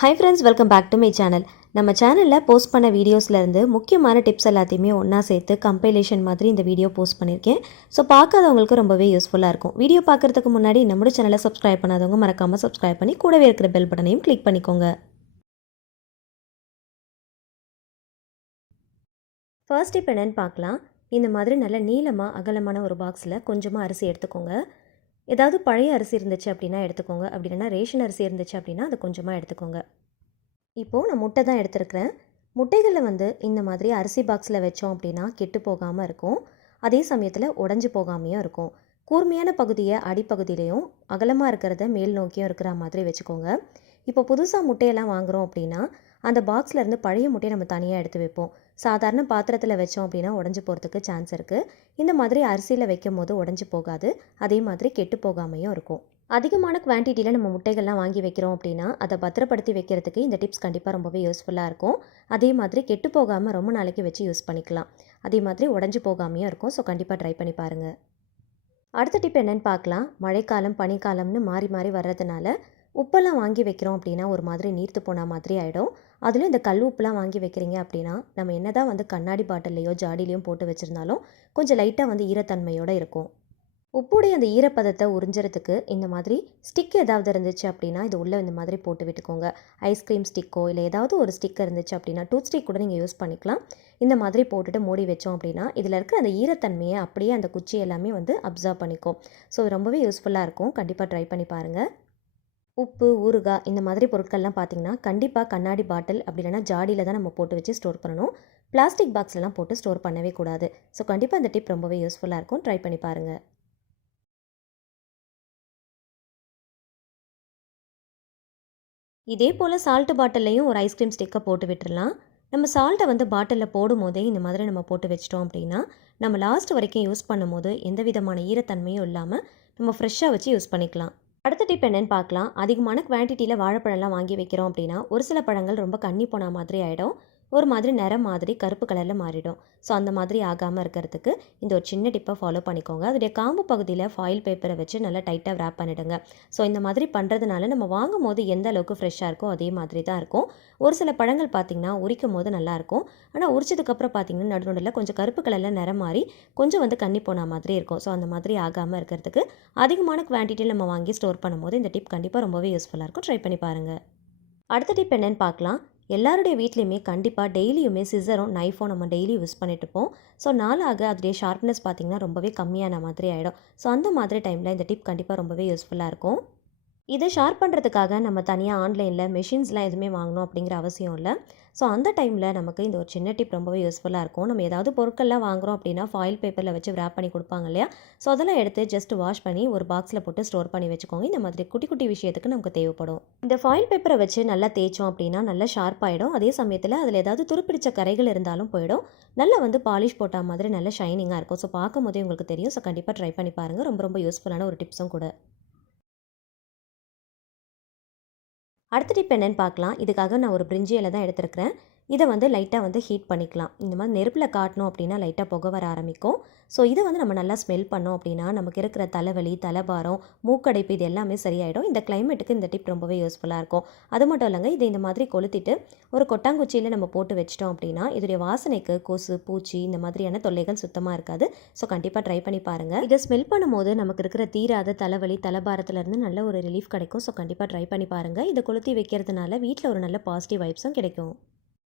High friends, welcome back to my channel. நம்ம சேனலில் post பண்ண வீடியோஸ்லேருந்து முக்கியமான டிப்ஸ் எல்லாத்தையுமே ஒன்றா சேர்த்து கம்பைலேஷன் மாதிரி இந்த வீடியோ போஸ்ட் பண்ணியிருக்கேன். ஸோ பார்க்காதவங்களுக்கு ரொம்பவே யூஸ்ஃபுல்லாக இருக்கும். வீடியோ பார்க்குறதுக்கு முன்னாடி நம்மளோட சேனலை சப்ஸ்கிரைப் பண்ணாதவங்க மறக்காமல் சப்ஸ்கிரைப் பண்ணி கூடவே இருக்கிற பெல் பட்டனையும் கிளிக் பண்ணிக்கோங்க. ஃபர்ஸ்ட் டிப் என்னென்னு பார்க்கலாம். இந்த மாதிரி நல்ல நீளமாக அகலமான ஒரு பாக்ஸில் கொஞ்சமாக அரிசி எடுத்துக்கோங்க. ஏதாவது பழைய அரிசி இருந்துச்சு அப்படின்னா எடுத்துக்கோங்க. அப்படி இல்லைனா ரேஷன் அரிசி இருந்துச்சு அப்படின்னா அதை கொஞ்சமாக எடுத்துக்கோங்க. இப்போது நான் முட்டை தான் எடுத்துருக்கிறேன். முட்டைகளில் இந்த மாதிரி அரிசி பாக்ஸில் வச்சோம் அப்படின்னா கெட்டு போகாமல் இருக்கும். அதே சமயத்தில் உடஞ்சி போகாமையும் இருக்கும். கூர்மையான பகுதியை அடிப்பகுதியிலையும் அகலமாக இருக்கிறத மேல் நோக்கியும் இருக்கிற மாதிரி வச்சுக்கோங்க. இப்போ புதுசாக முட்டையெல்லாம் வாங்குகிறோம் அப்படின்னா அந்த பாக்ஸ்லேருந்து பழைய முட்டையை நம்ம தனியாக எடுத்து வைப்போம். சாதாரண பாத்திரத்தில் வச்சோம் அப்படின்னா உடஞ்சி போகிறதுக்கு சான்ஸ் இருக்குது. இந்த மாதிரி அரிசியில் வைக்கும் போது உடஞ்சி போகாது. அதே மாதிரி கெட்டு போகாமையும் இருக்கும். அதிகமான குவான்டிட்டியில் நம்ம முட்டைகள்லாம் வாங்கி வைக்கிறோம் அப்படின்னா அதை பத்திரப்படுத்தி வைக்கிறதுக்கு இந்த டிப்ஸ் கண்டிப்பாக ரொம்பவே யூஸ்ஃபுல்லாக இருக்கும். அதே மாதிரி கெட்டு போகாமல் ரொம்ப நாளைக்கு வச்சு யூஸ் பண்ணிக்கலாம். அதே மாதிரி உடஞ்சி போகாமையும் இருக்கும். ஸோ கண்டிப்பாக ட்ரை பண்ணி பாருங்கள். அடுத்த டிப் என்னென்னு பார்க்கலாம். மழைக்காலம் பனிக்காலம்னு மாறி மாறி வர்றதுனால உப்பெல்லாம் வாங்கி வைக்கிறோம் அப்படின்னா ஒரு மாதிரி நீர்த்து போன மாதிரி ஆகிடும். அதுலேயும் இந்த கல் உப்புலாம் வாங்கி வைக்கிறீங்க அப்படின்னா நம்ம என்ன தான் கண்ணாடி பாட்டில்லையோ ஜாடிலையும் போட்டு வச்சுருந்தாலும் கொஞ்சம் லைட்டாக ஈரத்தன்மையோடு இருக்கும். உப்புடைய அந்த ஈரப்பதத்தை உறிஞ்சிறதுக்கு இந்த மாதிரி ஸ்டிக் ஏதாவது இருந்துச்சு அப்படின்னா இது உள்ளே இந்த மாதிரி போட்டு விட்டுக்கோங்க. ஐஸ்கிரீம் ஸ்டிக்கோ இல்லை ஏதாவது ஒரு ஸ்டிக் இருந்துச்சு அப்படின்னா டூத் ஸ்டிக் கூட நீங்கள் யூஸ் பண்ணிக்கலாம். இந்த மாதிரி போட்டுட்டு மூடி வச்சோம் அப்படின்னா இதில் இருக்கிற அந்த ஈரத்தன்மையை அப்படியே அந்த குச்சி எல்லாமே அப்சர்வ் பண்ணிக்கும். ஸோ ரொம்பவே யூஸ்ஃபுல்லாக இருக்கும். கண்டிப்பாக ட்ரை பண்ணி பாருங்கள். உப்பு ஊறுகாய் இந்த மாதிரி பொருட்கள்லாம் பார்த்திங்கன்னா கண்டிப்பாக கண்ணாடி பாட்டில் அப்படி இல்லைனா ஜாடியில் தான் நம்ம போட்டு வச்சு ஸ்டோர் பண்ணணும். பிளாஸ்டிக் பாக்ஸ்லாம் போட்டு ஸ்டோர் பண்ணவே கூடாது. ஸோ கண்டிப்பாக இந்த டிப் ரொம்பவே யூஸ்ஃபுல்லாக இருக்கும். ட்ரை பண்ணி பாருங்கள். இதே போல் சால்ட்டு பாட்டில்லையும் ஒரு ஐஸ்கிரீம் ஸ்டிக்கை போட்டு விட்டுடலாம். நம்ம சால்ட்டை பாட்டிலில் போடும் போதே இந்த மாதிரி நம்ம போட்டு வச்சிட்டோம் அப்படின்னா நம்ம லாஸ்ட் வரைக்கும் யூஸ் பண்ணும் போது எந்த விதமான ஈரத்தன்மையும் இல்லாமல் நம்ம ஃப்ரெஷ்ஷாக வச்சு யூஸ் பண்ணிக்கலாம். அடுத்த டிப் என்னென்னு பார்க்கலாம். அதிகமான குவான்டிட்டியில் வாழைப்பழம்லாம் வாங்கி வைக்கிறோம் அப்படின்னா ஒரு சில பழங்கள் ரொம்ப கண்ணி போன மாதிரி ஆகிடும். ஒரு மாதிரி நிறம் மாதிரி கருப்பு கலரில் மாறிடும். ஸோ அந்த மாதிரி ஆகாமல் இருக்கிறதுக்கு இந்த ஒரு சின்ன டிப்பை ஃபாலோ பண்ணிக்கோங்க. அதோடைய காம்பு பகுதியில் ஃபாயில் பேப்பரை வச்சு நல்லா டைட்டாக ரேப் பண்ணிவிடுங்க. ஸோ இந்த மாதிரி பண்ணுறதுனால நம்ம வாங்கும் போது எந்த அளவுக்கு ஃப்ரெஷ்ஷாக இருக்கோ அதே மாதிரி தான் இருக்கும். ஒரு சில பழங்கள் பார்த்திங்கன்னா உரிக்கும் போது நல்லாயிருக்கும். ஆனால் உரிச்சதுக்கப்புறம் பார்த்திங்கன்னா நடுநடுவில் கொஞ்சம் கருப்பு கலரில் நிறம் மாறி கொஞ்சம் கண்ணி போன மாதிரி இருக்கும். ஸோ அந்த மாதிரி ஆகாமல் இருக்கிறதுக்கு அதிகமான குவான்டிட்டியில் நம்ம வாங்கி ஸ்டோர் பண்ணும்போது இந்த டிப் கண்டிப்பாக ரொம்பவே யூஸ்ஃபுல்லாக இருக்கும். ட்ரை பண்ணி பாருங்கள். அடுத்த டிப் என்னென்னு பார்க்கலாம். எல்லாருடைய வீட்லேயுமே கண்டிப்பாக டெய்லியுமே சிசரும் நைஃபும் நம்ம டெய்லி யூஸ் பண்ணிட்டுப்போம். ஸோ நாளாக அதோடைய ஷார்ப்னஸ் பார்த்திங்கன்னா ரொம்பவே கம்மியான மாதிரி ஆகிடும். ஸோ அந்த மாதிரி டைமில் இந்த டிப் கண்டிப்பாக ரொம்பவே யூஸ்ஃபுல்லாக இருக்கும். இதை ஷார்ப் பண்ணுறதுக்காக நம்ம தனியாக ஆன்லைனில் மெஷின்ஸ்லாம் எதுவுமே வாங்கணும் அப்படிங்கிற அவசியம் இல்லை. ஸோ அந்த டைமில் நமக்கு இந்த ஒரு சின்ன டிப் ரொம்பவே யூஸ்ஃபுல்லாக இருக்கும். நம்ம ஏதாவது பொருட்கள்லாம் வாங்குகிறோம் அப்படின்னா ஃபாயில் பேப்பரில் வச்சு ரேப் பண்ணி கொடுப்பாங்க இல்லையா. ஸோ அதெல்லாம் எடுத்து ஜஸ்ட் வாஷ் பண்ணி ஒரு பாக்ஸில் போட்டு ஸ்டோர் பண்ணி வச்சுக்கோங்க. இந்த மாதிரி குட்டி குட்டி விஷயத்துக்கு நமக்கு தேவைப்படும். இந்த ஃபாயில் பேப்பரை வச்சு நல்லா தேய்ச்சோம் அப்படின்னா நல்லா ஷார்ப் ஆகிடும். அதே சமயத்தில் அதில் ஏதாவது துருப்பிடிச்ச கரைகள் இருந்தாலும் போயிடும். நல்லா பாலிஷ் போட்ட மாதிரி நல்ல ஷைனிங்காக இருக்கும். ஸோ பார்க்கும் போதே உங்களுக்கு தெரியும். ஸோ கண்டிப்பாக ட்ரை பண்ணி பாருங்கள். ரொம்ப ரொம்ப யூஸ்ஃபுல்லான ஒரு டிப்ஸும் கூட. அடுத்த டிப் என்னென்னு பார்க்கலாம். இதுக்காக நான் ஒரு பிரிஞ்சி இலை தான் எடுத்துருக்கிறேன். இதை லைட்டாக ஹீட் பண்ணிக்கலாம். இந்த மாதிரி நெருப்பில் காட்டணும் அப்படின்னா லைட்டாக புகை வர ஆரம்பிக்கும். ஸோ இதை நம்ம நல்லா ஸ்மெல் பண்ணோம் அப்படின்னா நமக்கு இருக்கிற தலைவலி தலைபாரம் மூக்கடைப்பு இது எல்லாமே சரியாயிடும். இந்த கிளைமேட்டுக்கு இந்த டிப் ரொம்பவே யூஸ்ஃபுல்லாக இருக்கும். அது மட்டும் இல்லைங்க, இதை இந்த மாதிரி கொளுத்திட்டு ஒரு கொட்டாங்குச்சியில் நம்ம போட்டு வச்சிட்டோம் அப்படின்னா இதோடைய வாசனைக்கு கொசு பூச்சி இந்த மாதிரியான தொல்லைகள் சுத்தமாக இருக்காது. ஸோ கண்டிப்பாக ட்ரை பண்ணி பாருங்கள். இதை ஸ்மெல் பண்ணும்போது நமக்கு இருக்கிற தீராத தலைவலி தலைபாரத்துலேருந்து நல்ல ஒரு ரிலீஃப் கிடைக்கும். ஸோ கண்டிப்பாக ட்ரை பண்ணி பாருங்கள். இதை கொளுத்தி வைக்கிறதுனால வீட்டில் ஒரு நல்ல பாசிட்டிவ் வைப்ஸும் கிடைக்கும்.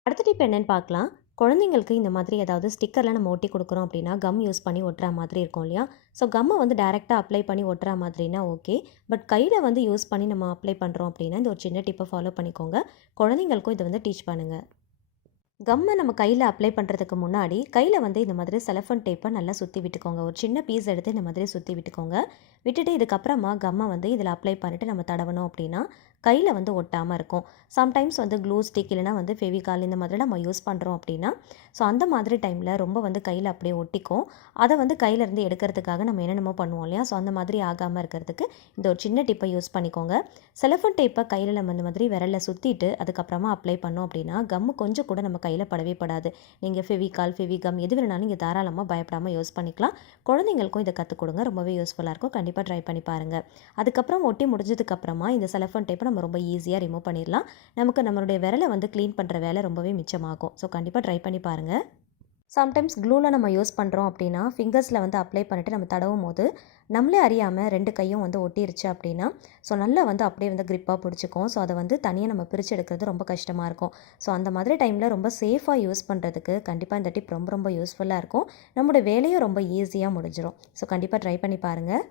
அடுத்த டிப் என்னென்னு பார்க்கலாம். குழந்தைங்களுக்கு இந்த மாதிரி ஏதாவது ஸ்டிக்கர்லாம் நம்ம ஒட்டி கொடுக்குறோம் அப்படின்னா கம் யூஸ் பண்ணி ஒட்டுற மாதிரி இருக்கும் இல்லையா. ஸோ கம்மை டேரெக்டாக அப்ளை பண்ணி ஒட்டுற மாதிரினா ஓகே. பட் கையில் யூஸ் பண்ணி நம்ம அப்ளை பண்ணுறோம் அப்படின்னா இந்த ஒரு சின்ன டிப்பை ஃபாலோ பண்ணிக்கோங்க. குழந்தைங்களுக்கும் இதை டீச் பண்ணுங்கள். கம்மை நம்ம கையில் அப்ளை பண்ணுறதுக்கு முன்னாடி கையில் இந்த மாதிரி செலஃபன் டேப்பை நல்லா சுற்றி விட்டுக்கோங்க. ஒரு சின்ன பீஸ் எடுத்து இந்த மாதிரி சுற்றி விட்டுக்கோங்க. விட்டுட்டு இதுக்கப்புறமா கம்மை இதில் அப்ளை பண்ணிவிட்டு நம்ம தடவணும் அப்படின்னா கையில் ஒட்டாமல் இருக்கும். சம்டைம்ஸ் க்ளூ ஸ்டிக் இல்லைனா ஃபெவிகால் இந்த மாதிரி நம்ம யூஸ் பண்ணுறோம் அப்படின்னா ஸோ அந்த மாதிரி டைமில் ரொம்ப கையில் அப்படியே ஒட்டிக்கும். அதை கையிலேருந்து எடுக்கிறதுக்காக நம்ம என்னென்னமோ பண்ணுவோம் இல்லையா. ஸோ அந்த மாதிரி ஆகாமல் இருக்கிறதுக்கு இந்த ஒரு சின்ன டிப்பை யூஸ் பண்ணிக்கோங்க. செலஃபன் டேப்பை கையில் நம்ம இந்த மாதிரி விரலில் சுற்றிட்டு அதுக்கப்புறமா அப்ளை பண்ணோம் அப்படின்னா கம்மு கொஞ்சம் கூட நம்ம கையில் படவே படாது. நீங்கள் ஃபெவிகால் ஃபெவிகம் எது வேணாலும் நீங்கள் தாராளமாக பயப்படாமல் யூஸ் பண்ணிக்கலாம். குழந்தைங்களுக்கும் இதை கற்றுக் கொடுங்க. ரொம்பவே யூஸ்ஃபுல்லாக இருக்கும். கண்டிப்பாக ட்ரை பண்ணி பாருங்கள். அதுக்கப்புறம் ஒட்டி முடிஞ்சதுக்கப்புறமா இந்த செலஃபன் டேப்பை நம்ம ரொம்ப ஈஸியாக ரிமூவ் பண்ணிடலாம். நமக்கு நம்மளுடைய விரலை வந்து க்ளீன் பண்ணுற வேலை ரொம்பவே மிச்சமாகும். ஸோ கண்டிப்பாக ட்ரை பண்ணி பாருங்கள். சம்டைம்ஸ் க்ளூவில் நம்ம யூஸ் பண்ணுறோம் அப்படின்னா ஃபிங்கர்ஸில் வந்து அப்ளை பண்ணிவிட்டு நம்ம தடவும் போது நம்மளே அறியாமல் 2 கையும் வந்து ஒட்டிருச்சு அப்படின்னா ஸோ நல்லா வந்து அப்படியே வந்து க்ரிப்பாக பிடிச்சிக்கும். ஸோ அதை வந்து தனியாக நம்ம பிரித்து எடுக்கிறது ரொம்ப கஷ்டமாக இருக்கும். ஸோ அந்த மாதிரி டைமில் ரொம்ப சேஃபாக யூஸ் பண்ணுறதுக்கு கண்டிப்பாக இந்த டிப் ரொம்ப ரொம்ப யூஸ்ஃபுல்லாக இருக்கும். நம்மளோட வேலையும் ரொம்ப ஈஸியாக முடிஞ்சிடும். ஸோ கண்டிப்பாக ட்ரை பண்ணி பாருங்கள்.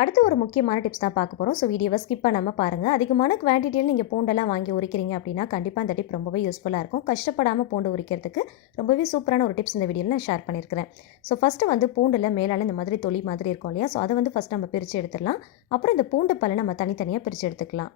அடுத்து ஒரு முக்கியமான டிப்ஸ் தான் பார்க்க போகிறோம். ஸோ வீடியோவை ஸ்கிப் பண்ணாமல் பாருங்கள். அதிகமான குவான்டிட்டியில் நீங்கள் பூண்டெல்லாம் வாங்கி உரிக்கிறீங்க அப்படின்னா கண்டிப்பாக இந்த டிப் ரொம்பவே யூஸ்ஃபுல்லாக இருக்கும். கஷ்டப்படாமல் பூண்டு உரிக்கிறதுக்கு ரொம்பவே சூப்பரான ஒரு டிப்ஸ் இந்த வீடியோவில் நான் ஷேர் பண்ணியிருக்கிறேன். ஸோ ஃபஸ்ட்டு வந்து பூண்டில் மேலால் இந்த மாதிரி தொலி மாதிரி இருக்கும் இல்லையா, ஸோ அதை வந்து ஃபஸ்ட் நம்ம பிரித்து எடுத்துடலாம். அப்புறம் இந்த பூண்டு பல்லை நம்ம தனித்தனியாக பிரித்து எடுத்துக்கலாம்.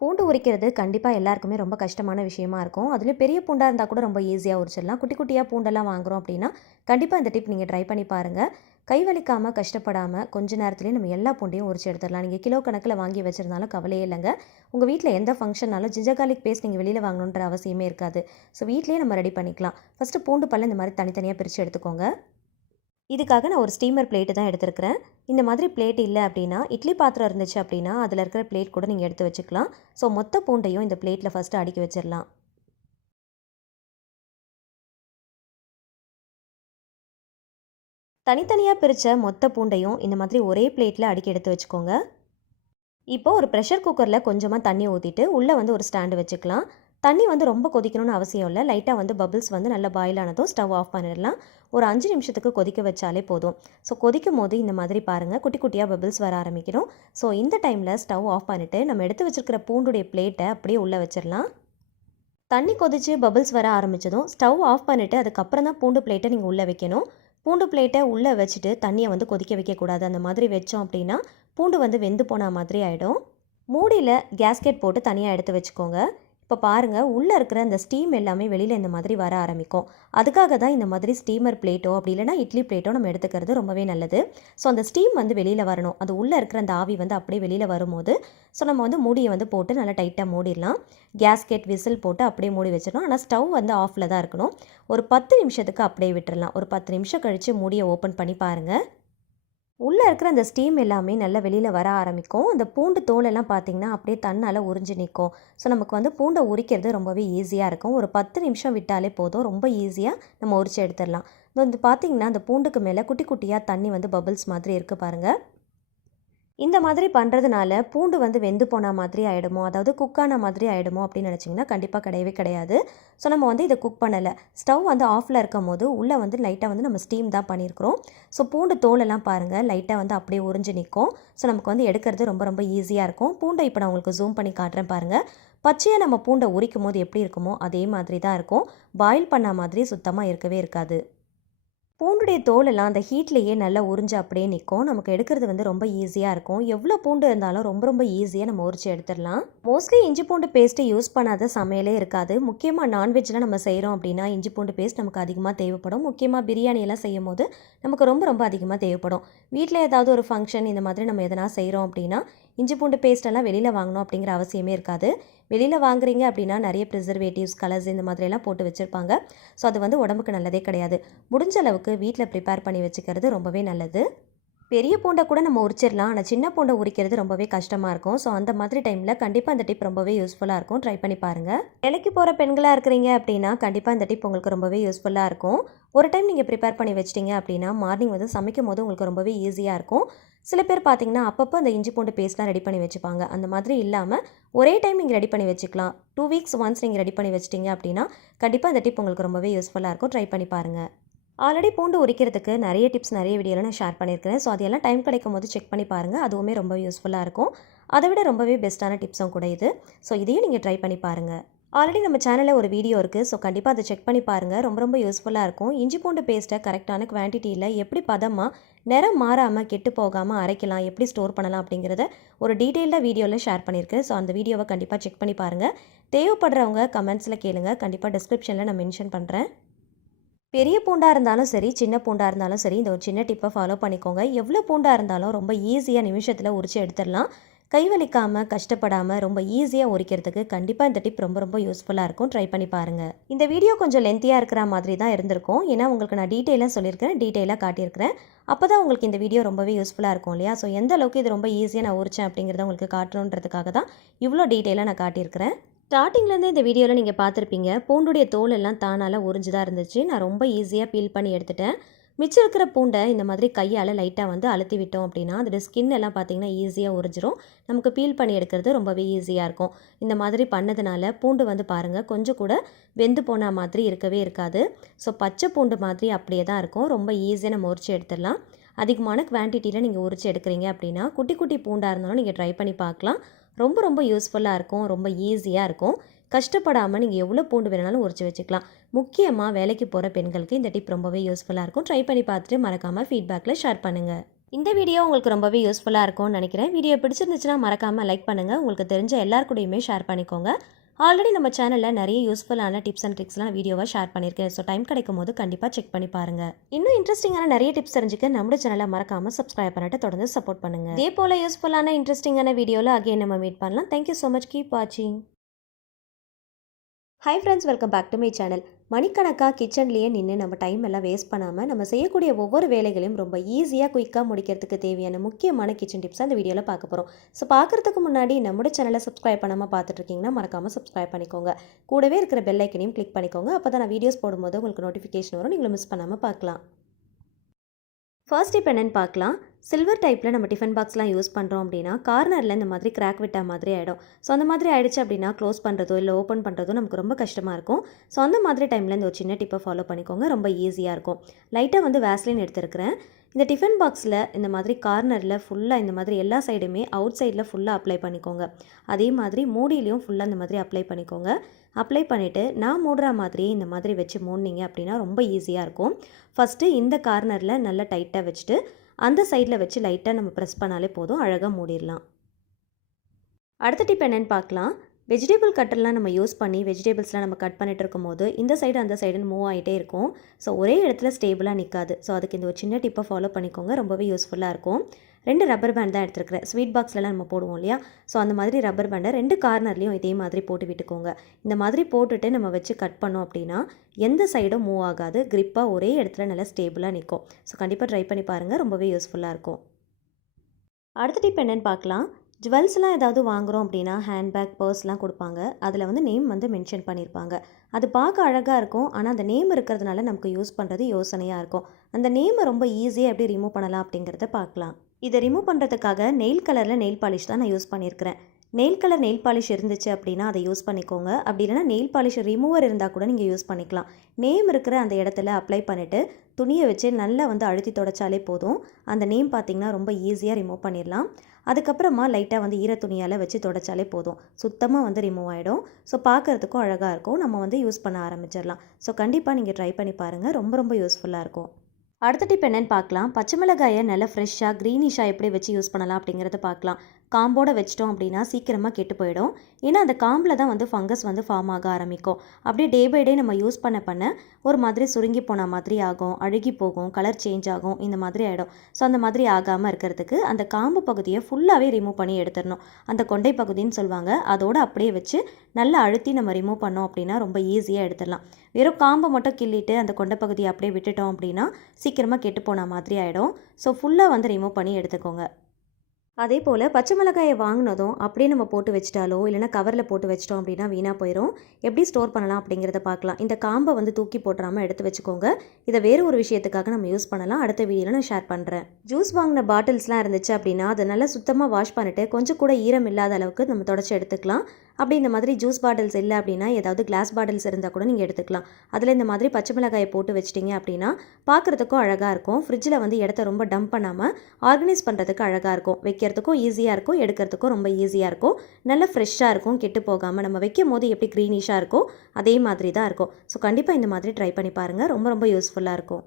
பூண்டு உரிக்கிறது கண்டிப்பாக எல்லாருக்குமே ரொம்ப கஷ்டமான விஷயமா இருக்கும். அதுலேயும் பெரிய பூண்டாக இருந்தால் கூட ரொம்ப ஈஸியாக உரிச்சிடலாம். குட்டி குட்டியாக பூண்டெல்லாம் வாங்குகிறோம் அப்படின்னா கண்டிப்பாக இந்த டிப் நீங்கள் ட்ரை பண்ணி பாருங்கள். கை வலிக்காமல் கஷ்டப்படாமல் கொஞ்ச நேரத்துலேயே நம்ம எல்லா பூண்டையும் உரிச்சு எடுத்துடலாம். நீங்கள் கிலோ கணக்கில் வாங்கி வச்சுருந்தாலும் கவலையே இல்லைங்க. உங்கள் வீட்டில் எந்த ஃபங்க்ஷனாலும் ஜிஞ்சர் கார்லிக் பேஸ்ட் நீங்கள் வெளியில் வாங்கணுன்ற அவசியமே இருக்காது. ஸோ வீட்லேயே நம்ம ரெடி பண்ணிக்கலாம். ஃபஸ்ட்டு பூண்டு பல்ல இந்த மாதிரி தனித்தனியாக பிரித்து எடுத்துக்கோங்க. இதுக்காக நான் ஒரு ஸ்டீமர் பிளேட்டு தான் எடுத்துருக்கிறேன். இந்த மாதிரி பிளேட் இல்லை அப்படின்னா இட்லி பாத்திரம் இருந்துச்சு அப்படின்னா அதில் இருக்கிற பிளேட் கூட நீங்கள் எடுத்து வச்சுக்கலாம். ஸோ மொத்த பூண்டையும் இந்த பிளேட்டில் ஃபஸ்ட்டு அடுக்கி வச்சிடலாம். தனித்தனியாக பிரித்த மொத்த பூண்டையும் இந்த மாதிரி ஒரே பிளேட்டில் அடுக்கி எடுத்து வச்சுக்கோங்க. இப்போது ஒரு ப்ரெஷர் குக்கரில் கொஞ்சமாக தண்ணி ஊற்றிட்டு உள்ளே வந்து ஒரு ஸ்டாண்டு வச்சுக்கலாம். தண்ணி வந்து ரொம்ப கொதிக்கணும்னு அவசியம் இல்லை. லைட்டாக வந்து பபிள்ஸ் வந்து நல்லா பாயில் ஆனதும் ஸ்டவ் ஆஃப் பண்ணிடலாம். ஒரு 5 நிமிஷத்துக்கு கொதிக்க வச்சாலே போதும். ஸோ கொதிக்கும் போது இந்த மாதிரி பாருங்கள், குட்டி குட்டியாக பபிள்ஸ் வர ஆரம்பிக்கணும். ஸோ இந்த டைமில் ஸ்டவ் ஆஃப் பண்ணிவிட்டு நம்ம எடுத்து வச்சுருக்கிற பூண்டுடைய பிளேட்டை அப்படியே உள்ளே வச்சிடலாம். தண்ணி கொதித்து பபிள்ஸ் வர ஆரம்பித்ததும் ஸ்டவ் ஆஃப் பண்ணிவிட்டு அதுக்கப்புறம் தான் பூண்டு பிளேட்டை நீங்கள் உள்ளே வைக்கணும். பூண்டு பிளேட்டை உள்ளே வச்சுட்டு தண்ணியை வந்து கொதிக்க வைக்கக்கூடாது. அந்த மாதிரி வச்சோம் அப்படின்னா பூண்டு வந்து வெந்து போன மாதிரி ஆகிடும். மூடியில் கேஸ்கெட் போட்டு தனியாக எடுத்து வச்சுக்கோங்க. இப்போ பாருங்கள், உள்ளே இருக்கிற அந்த ஸ்டீம் எல்லாமே வெளியில் இந்த மாதிரி வர ஆரம்பிக்கும். அதுக்காக தான் இந்த மாதிரி ஸ்டீமர் பிளேட்டோ அப்படி இல்லைனா இட்லி பிளேட்டோ நம்ம எடுத்துக்கிறது ரொம்பவே நல்லது. ஸோ அந்த ஸ்டீம் வந்து வெளியில் வரணும். அது உள்ளே இருக்கிற அந்த ஆவி வந்து அப்படியே வெளியில் வரும்போது ஸோ நம்ம வந்து மூடியை வந்து போட்டு நல்லா டைட்டாக மூடிடலாம். கேஸ்கெட் விசில் போட்டு அப்படியே மூடி வச்சிடணும். ஆனால் ஸ்டவ் வந்து ஆஃபில் தான் இருக்கணும். ஒரு 10 நிமிஷத்துக்கு அப்படியே விட்டுடலாம். ஒரு 10 நிமிஷம் கழித்து மூடியை ஓப்பன் பண்ணி பாருங்கள். உள்ளே இருக்கிற அந்த ஸ்டீம் எல்லாமே நல்லா வெளியில் வர ஆரம்பிக்கும். அந்த பூண்டு தோலெல்லாம் பார்த்திங்கன்னா அப்படியே தன்னால் உறிஞ்சி நிற்கும். ஸோ நமக்கு வந்து பூண்டை உரிக்கிறது ரொம்பவே ஈஸியாக இருக்கும். ஒரு 10 நிமிஷம் விட்டாலே போதும், ரொம்ப ஈஸியாக நம்ம உரிச்சு எடுத்துடலாம். வந்து பார்த்திங்கன்னா அந்த பூண்டுக்கு மேலே குட்டி குட்டியாக தண்ணி வந்து பபிள்ஸ் மாதிரி இருக்குது பாருங்கள். இந்த மாதிரி பண்ணுறதுனால பூண்டு வந்து வெந்து போன மாதிரி ஆகிடுமோ, அதாவது குக்கான மாதிரி ஆகிடுமோ அப்படின்னு நினச்சிங்கன்னா கண்டிப்பாக கிடையவே கிடையாது. ஸோ நம்ம வந்து இதை குக் பண்ணலை. ஸ்டவ் வந்து ஆஃபில் இருக்கும் போது உள்ளே வந்து லைட்டாக வந்து நம்ம ஸ்டீம் தான் பண்ணியிருக்கிறோம். ஸோ பூண்டு தோலெல்லாம் பாருங்கள் லைட்டாக வந்து அப்படியே உறிஞ்சி நிற்கும். ஸோ நமக்கு வந்து எடுக்கிறது ரொம்ப ரொம்ப ஈஸியாக இருக்கும். பூண்டை இப்போ நான் உங்களுக்கு ஜூம் பண்ணி காட்டுறேன் பாருங்கள். பச்சையாக நம்ம பூண்டை உரிக்கும் போது எப்படி இருக்குமோ அதே மாதிரி தான் இருக்கும். பாயில் பண்ண மாதிரி சுத்தமாக இருக்கவே இருக்காது. பூண்டுடைய தோலெல்லாம் அந்த ஹீட்லேயே நல்லா உறிஞ்சு அப்படியே நிற்கும். நமக்கு எடுக்கிறது வந்து ரொம்ப ஈஸியாக இருக்கும். எவ்வளோ பூண்டு இருந்தாலும் ரொம்ப ரொம்ப ஈஸியாக நம்ம உரிச்சு எடுத்துடலாம். மோஸ்ட்லி இஞ்சி பூண்டு பேஸ்ட்டு யூஸ் பண்ணாத சமையலே இருக்காது. முக்கியமாக நான்வெஜ்லாம் நம்ம செய்கிறோம் அப்படின்னா இஞ்சி பூண்டு பேஸ்ட் நமக்கு அதிகமாக தேவைப்படும். முக்கியமாக பிரியாணியெல்லாம் செய்யும் போது நமக்கு ரொம்ப ரொம்ப அதிகமாக தேவைப்படும். வீட்டில் ஏதாவது ஒரு ஃபங்க்ஷன் இந்த மாதிரி நம்ம எதனா செய்கிறோம் அப்படின்னா இஞ்சி பூண்டு பேஸ்ட்டெல்லாம் வெளியில் வாங்கணும் அப்படிங்கிற அவசியமே இருக்காது. வெளியில் வாங்குறீங்க அப்படின்னா நிறைய ப்ரிசர்வேட்டிவ்ஸ், கலர்ஸ் இந்த மாதிரியெல்லாம் போட்டு வச்சுருப்பாங்க. ஸோ அது வந்து உடம்புக்கு நல்லதே கிடையாது. முடிஞ்ச அளவுக்கு வீட்டில் ப்ரிப்பேர் பண்ணி வச்சுக்கிறது ரொம்பவே நல்லது. பெரிய பூண்டை கூட நம்ம உரிச்சிடலாம். ஆனால் சின்ன பூண்டை உரிக்கிறது ரொம்பவே கஷ்டமாக இருக்கும். ஸோ அந்த மாதிரி டைமில் கண்டிப்பாக இந்த டிப் ரொம்பவே யூஸ்ஃபுல்லாக இருக்கும். ட்ரை பண்ணி பாருங்கள். வேலைக்கு போகிற பெண்களாக இருக்கிறீங்க அப்படின்னா கண்டிப்பாக இந்த டிப் உங்களுக்கு ரொம்பவே யூஸ்ஃபுல்லாக இருக்கும். ஒரு டைம் நீங்கள் ப்ரிப்பேர் பண்ணி வச்சிட்டிங்க அப்படின்னா மார்னிங் வந்து சமைக்கும் போது உங்களுக்கு ரொம்பவே ஈஸியாக இருக்கும். சில பேர் பார்த்தீங்கன்னா அப்பப்போ அந்த இஞ்சி பூண்டு பேஸ்ட்லாம் ரெடி பண்ணி வச்சுப்பாங்க. அந்த மாதிரி இல்லாமல் ஒரே டைம் நீங்கள் ரெடி பண்ணி வச்சுக்கலாம். 2 வீக்ஸ் ஒன்ஸ் நீங்கள் ரெடி பண்ணி வச்சிட்டிங்க அப்படின்னா கண்டிப்பாக இந்த டிப் உங்களுக்கு ரொம்பவே யூஸ்ஃபுல்லாக இருக்கும். ட்ரை பண்ணி பாருங்கள். ஆல்ரெடி பூண்டு உரிக்கிறதுக்கு நிறைய டிப்ஸ் நிறைய வீடியோவில் நான் ஷேர் பண்ணியிருக்கிறேன். ஸோ அதெல்லாம் டைம் கிடைக்கும் போது செக் பண்ணி பாருங்கள். அதுவுமே ரொம்ப யூஸ்ஃபுல்லாக இருக்கும். அதை விட ரொம்பவே பெஸ்ட்டான டிப்ஸும் கூட இது. ஸோ இதையும் நீங்கள் ட்ரை பண்ணி பாருங்கள். ஆல்ரெடி நம்ம சேனலில் ஒரு வீடியோ இருக்குது. ஸோ கண்டிப்பாக அதை செக் பண்ணி பாருங்கள். ரொம்ப ரொம்ப யூஸ்ஃபுல்லாக இருக்கும். இஞ்சி பூண்டு பேஸ்ட்டை கரெக்டான குவான்டிட்டியில் எப்படி பதமாக நிறம் மாறாமல் கெட்டு போகாமல் அரைக்கலாம், எப்படி ஸ்டோர் பண்ணலாம் அப்படிங்கிறத ஒரு டீட்டெயில்டாக வீடியோவில் ஷேர் பண்ணியிருக்கேன். ஸோ அந்த வீடியோவை கண்டிப்பாக செக் பண்ணி பாருங்கள். தேவைப்படுறவங்க கமெண்ட்ஸில் கேளுங்க. கண்டிப்பாக டிஸ்கிரிப்ஷனில் நான் மென்ஷன் பண்ணுறேன். பெரிய பூண்டாக இருந்தாலும் சரி, சின்ன பூண்டாக இருந்தாலும் சரி, இந்த ஒரு சின்ன டிப்பை ஃபாலோ பண்ணிக்கோங்க. எவ்வளோ பூண்டாக இருந்தாலும் ரொம்ப ஈஸியாக நிமிஷத்தில் உரிச்சு எடுத்துடலாம். கை வலிக்காமல் கஷ்டப்படாமல் ரொம்ப ஈஸியாக உரிக்கிறதுக்கு கண்டிப்பாக இந்த டிப் ரொம்ப ரொம்ப யூஸ்ஃபுல்லாக இருக்கும். ட்ரை பண்ணி பாருங்கள். இந்த வீடியோ கொஞ்சம் லென்த்தியாக இருக்கிற மாதிரி தான் இருந்திருக்கும். ஏன்னா உங்களுக்கு நான் டீட்டெயிலாக சொல்லியிருக்கிறேன், டீட்டெயிலாக காட்டியிருக்கிறேன். அப்போ தான் உங்களுக்கு இந்த வீடியோ ரொம்பவே யூஸ்ஃபுல்லாக இருக்கும் இல்லையா? ஸோ எந்த அளவுக்கு இது ரொம்ப ஈஸியாக நான் உரிச்சேன் அப்படிங்கிறத உங்களுக்கு காட்டணுன்றதுக்காக தான் இவ்வளோ டீட்டெயிலாக நான் காட்டியிருக்கிறேன். ஸ்டார்டிங்லேருந்து இந்த வீடியோவில் நீங்கள் பார்த்துருப்பீங்க, பூண்டுடைய தோல் எல்லாம் தானால உறிஞ்சு தான் இருந்துச்சு. நான் ரொம்ப ஈஸியாக பீல் பண்ணி எடுத்துட்டேன். மிச்சம் இருக்கிற பூண்டை இந்த மாதிரி கையால் லைட்டாக வந்து அழுத்தி விட்டோம் அப்படின்னா அதோட ஸ்கின் எல்லாம் பார்த்திங்கன்னா ஈஸியாக உறிஞ்சிரும். நமக்கு பீல் பண்ணி எடுக்கிறது ரொம்பவே ஈஸியாக இருக்கும். இந்த மாதிரி பண்ணதுனால பூண்டு வந்து பாருங்கள் கொஞ்சம் கூட வெந்து போன மாதிரி இருக்கவே இருக்காது. ஸோ பச்சை பூண்டு மாதிரி அப்படியே தான் இருக்கும். ரொம்ப ஈஸியாக நம்ம உரிச்சு எடுத்துடலாம். அதிகமான குவான்டிட்டியில் நீங்கள் உரிச்சு எடுக்கிறீங்க அப்படின்னா குட்டி குட்டி பூண்டாக இருந்தாலும் நீங்கள் ட்ரை பண்ணி பார்க்கலாம். ரொம்ப ரொம்ப யூஸ்ஃபுல்லாக இருக்கும், ரொம்ப ஈஸியாக இருக்கும். கஷ்டப்படாமல் நீங்கள் எவ்வளோ பூண்டு வேணாலும் உரிச்சு வச்சுக்கலாம். முக்கியமாக வேலைக்கு போகிற பெண்களுக்கு இந்த டிப் ரொம்பவே யூஸ்ஃபுல்லாக இருக்கும். ட்ரை பண்ணி பார்த்துட்டு மறக்காமல் ஃபீட்பேக்கில் ஷேர் பண்ணுங்கள். இந்த வீடியோ உங்களுக்கு ரொம்பவே யூஸ்ஃபுல்லாக இருக்கும்னு நினைக்கிறேன். வீடியோ பிடிச்சிருந்துச்சுன்னா மறக்காமல் லைக் பண்ணுங்கள். உங்களுக்கு தெரிஞ்ச எல்லாருக்கூடையுமே ஷேர் பண்ணிக்கோங்க. ஆல்ரெடி நம்ம சேனலில் நிறைய யூஸ்ஃபுல்லான டிப்ஸ் அண்ட் ட்ரிக்ஸ்லாம் வீடியோவாக ஷேர் பண்ணியிருக்கேன். ஸோ டைம் கிடைக்கும் போது கண்டிப்பாக செக் பண்ணி பாருங்கள். இன்னும் இன்ட்ரெஸ்டிங்கான நிறைய டிப்ஸ் தெரிஞ்சுக்க நம்ம சேனலை மறக்காமல் சப்ஸ்கிரைப் பண்ணிட்டு தொடர்ந்து சப்போர்ட் பண்ணுங்கள். இதே போல் யூஸ்ஃபுல்லான இன்ட்ரெஸ்டிங்கான வீடியோவில் அகைன் நம்ம மீட் பண்ணலாம். Thank you so much. கீப் வாட்சிங். Hi friends, welcome back to my channel. மணிக்கணக்காக கிச்சன்லேயே நின்று நம்ம டைம் எல்லாம் வேஸ்ட் பண்ணாமல் நம்ம செய்யக்கூடிய ஒவ்வொரு வேலைகளையும் ரொம்ப ஈஸியாக குயிக்காக முடிக்கிறதுக்கு தேவையான முக்கியமான கிச்சன் டிப்ஸ் அந்த வீடியோவில் பார்க்க போகிறோம். ஸோ பார்க்குறதுக்கு முன்னாடி நம்மளோட சேனலை சப்ஸ்கிரைப் பண்ணாமல் பார்த்துட்ருக்கீங்கன்னா மறக்காமல் சப்ஸ்கிரைப் பண்ணிக்கோங்க. கூடவே இருக்கிற பெல் ஐக்கனையும் கிளிக் பண்ணிக்கோங்க. அப்போ தான் நான் வீடியோஸ் போடும்போது உங்களுக்கு நோட்டிஃபிகேஷன் வரும், நீங்களும் மிஸ் பண்ணாமல் பார்க்கலாம். ஃபர்ஸ்ட் டிப் என்னென்னு பார்க்கலாம். சில்வர் டைப்பில் நம்ம டிஃபன் பாக்ஸ்லாம் யூஸ் பண்ணுறோம் அப்படின்னா கார்னரில் இந்த மாதிரி கிராக் விட்டா மாதிரி ஆகிடும். ஸோ அந்த மாதிரி ஆகிடுச்சு அப்படின்னா க்ளோஸ் பண்ணுறதோ இல்லை ஓப்பன் பண்ணுறதோ நமக்கு ரொம்ப கஷ்டமாக இருக்கும். ஸோ அந்த மாதிரி டைமில் இந்த ஒரு சின்ன டிப்பை ஃபாலோ பண்ணிக்கோங்க, ரொம்ப ஈஸியாக இருக்கும். லைட்டாக வந்து வேஸ்லின் எடுத்துருக்கிறேன். இந்த டிஃபன் பாக்ஸில் இந்த மாதிரி கார்னரில் ஃபுல்லாக இந்த மாதிரி எல்லா சைடுமே அவுட் சைடில் ஃபுல்லாக அப்ளை பண்ணிக்கோங்க. அதே மாதிரி மூடியிலையும் ஃபுல்லாக இந்த மாதிரி அப்ளை பண்ணிக்கோங்க. அப்ளை பண்ணிவிட்டு நான் மூடுற மாதிரியே இந்த மாதிரி வச்சு மூடினீங்க அப்படின்னா ரொம்ப ஈஸியாக இருக்கும். ஃபஸ்ட்டு இந்த கார்னரில் நல்லா டைட்டாக வச்சுட்டு அந்த சைடில் வச்சு லைட்டாக நம்ம ப்ரெஸ் பண்ணாலே போதும், அழகாக மூடிடலாம். அடுத்த டிப் என்னென்னு பார்க்கலாம். வெஜிடபிள் கட்டர்லாம் நம்ம யூஸ் பண்ணி வெஜிடபிள்ஸ்லாம் நம்ம கட் பண்ணிட்டு இருக்கும்போது இந்த சைடு அந்த சைடுன்னு மூவ் ஆகிட்டே இருக்கும். ஸோ ஒரே இடத்துல ஸ்டேபிளாக நிற்காது. ஸோ அதுக்கு இந்த ஒரு சின்ன டிப்பை ஃபாலோ பண்ணிக்கோங்க, ரொம்பவே யூஸ்ஃபுல்லாக இருக்கும். 2 ரப்பர் பேண்ட் தான் எடுத்துருக்கிறேன். ஸ்வீட் பாக்ஸ்லலாம் நம்ம போடுவோம் இல்லையா? ஸோ அந்த மாதிரி ரப்பர் பேண்டை 2 கார்னர்லேயும் இதே மாதிரி போட்டு விட்டுக்கோங்க. இந்த மாதிரி போட்டுட்டு நம்ம வச்சு கட் பண்ணோம் அப்படின்னா எந்த சைடும் மூவ் ஆகாது, கிரிப்பாக ஒரே இடத்துல நல்லா ஸ்டேபிளாக நிற்கும். ஸோ கண்டிப்பாக ட்ரை பண்ணி பாருங்கள், ரொம்பவே யூஸ்ஃபுல்லாக இருக்கும். அடுத்த டிப் என்னென்னு பார்க்கலாம். ஜுவல்ஸ்லாம் ஏதாவது வாங்குகிறோம் அப்படின்னா ஹேண்ட்பேக், பர்ஸ்லாம் கொடுப்பாங்க. அதில் வந்து நேம் வந்து மென்ஷன் பண்ணியிருப்பாங்க. அது பார்க்க அழகாக இருக்கும். ஆனால் அந்த நேம் இருக்கிறதுனால நமக்கு யூஸ் பண்ணுறது யோசனையாக இருக்கும். அந்த நேமை ரொம்ப ஈஸியாக எப்படி ரிமூவ் பண்ணலாம் அப்படிங்கிறத பார்க்கலாம். இதை ரிமூவ் பண்ணுறதுக்காக நெயில் கலரில் நெயில் பாலிஷ் தான் நான் யூஸ் பண்ணியிருக்கிறேன். நெயில் கலர் நெயில் பாலிஷ் இருந்துச்சு அப்படின்னா அதை யூஸ் பண்ணிக்கோங்க. அப்படி இல்லைனா நெயில் பாலிஷ் ரிமூவர் இருந்தால் கூட நீங்கள் யூஸ் பண்ணிக்கலாம். நேம் இருக்கிற அந்த இடத்துல அப்ளை பண்ணிவிட்டு துணியை வச்சு நல்லா வந்து அழுத்தி தொடச்சாலே போதும். அந்த நேம் பார்த்திங்கன்னா ரொம்ப ஈஸியாக ரிமூவ் பண்ணிடலாம். அதுக்கப்புறமா லைட்டாக வந்து ஈர துணியால் வச்சு தொடச்சாலே போதும், சுத்தமாக வந்து ரிமூவ் ஆகிடும். ஸோ பார்க்குறதுக்கும் அழகாக இருக்கும். நம்ம வந்து யூஸ் பண்ண ஆரம்பிச்சிடலாம். ஸோ கண்டிப்பாக நீங்கள் ட்ரை பண்ணி பாருங்கள், ரொம்ப ரொம்ப யூஸ்ஃபுல்லாக இருக்கும். அடுத்த டிப் என்னென்னு பார்க்கலாம். பச்சை மிளகாயை நல்லா ஃப்ரெஷ்ஷாக க்ரீனிஷாக எப்படி வச்சு யூஸ் பண்ணலாம் அப்படிங்கிறத பார்க்கலாம். காம்போடு வச்சிட்டோம் அப்படின்னா சீக்கிரமாக கெட்டு போயிடும். ஏன்னா அந்த காம்பில் தான் வந்து ஃபங்கஸ் வந்து ஃபார்ம் ஆக ஆரம்பிக்கும். அப்படியே டே பை டே நம்ம யூஸ் பண்ண ஒரு மாதிரி சுருங்கி போன மாதிரி ஆகும், அழுகி போகும், கலர் சேஞ்ச் ஆகும், இந்த மாதிரி ஆகிடும். ஸோ அந்த மாதிரி ஆகாமல் இருக்கிறதுக்கு அந்த காம்பு பகுதியை ஃபுல்லாகவே ரிமூவ் பண்ணி எடுத்துடணும். அந்த கொண்டை பகுதின்னு சொல்லுவாங்க, அதோடு அப்படியே வச்சு நல்லா அழுத்தி நம்ம ரிமூவ் பண்ணோம் அப்படின்னா ரொம்ப ஈஸியாக எடுத்துடலாம். வெறும் காம்பை மட்டும் கிள்ளிட்டு அந்த கொண்டை பகுதியை அப்படியே விட்டுட்டோம் அப்படின்னா சீக்கிரமாக கெட்டு போன மாதிரி ஆகிடும். ஸோ ஃபுல்லாக வந்து ரிமூவ் பண்ணி எடுத்துக்கோங்க. அதே போல் பச்சை மிளகாயை வாங்கினதும் அப்படியே நம்ம போட்டு வச்சிட்டாலோ இல்லைனா கவரில் போட்டு வச்சிட்டோம் அப்படின்னா வீணாக போயிடும். எப்படி ஸ்டோர் பண்ணலாம் அப்படிங்கிறத பார்க்கலாம். இந்த காம்பை வந்து தூக்கி போட்டுறாமல் எடுத்து வச்சுக்கோங்க. இதை வேறு ஒரு விஷயத்துக்காக நம்ம யூஸ் பண்ணலாம். அடுத்த வீடியோவில் நான் ஷேர் பண்ணுறேன். ஜூஸ் வாங்கின பாட்டில்ஸ்லாம் இருந்துச்சு அப்படின்னா அதை நல்லா சுத்தமாக வாஷ் பண்ணிவிட்டு கொஞ்சம் கூட ஈரம் இல்லாத அளவுக்கு நம்ம தொடச்சி எடுத்துக்கலாம். அப்படி இந்த மாதிரி ஜூஸ் பாட்டில்ஸ் இல்லை அப்படின்னா ஏதாவது கிளாஸ் பாட்டில்ஸ் இருந்தால் கூட நீங்கள் எடுத்துக்கலாம். அதில் இந்த மாதிரி பச்சை மிளகாயை போட்டு வச்சிட்டிங்க அப்படின்னா பார்க்குறதுக்கும் அழகாக இருக்கும். ஃப்ரிட்ஜில் வந்து இடத்த ரொம்ப டம்ப் பண்ணாமல் ஆர்கனைஸ் பண்ணுறதுக்கு அழகாக இருக்கும். வைக்கிறதுக்கும் ஈஸியாக இருக்கும், எடுக்கிறதுக்கும் ரொம்ப ஈஸியாக இருக்கும். நல்லா ஃப்ரெஷ்ஷாக இருக்கும், கெட்டு போகாமல். நம்ம வைக்கும் போது எப்படி க்ரீனிஷாக இருக்கும் அதே மாதிரி தான் இருக்கும். ஸோ கண்டிப்பாக இந்த மாதிரி ட்ரை பண்ணி பாருங்கள், ரொம்ப ரொம்ப யூஸ்ஃபுல்லாக இருக்கும்.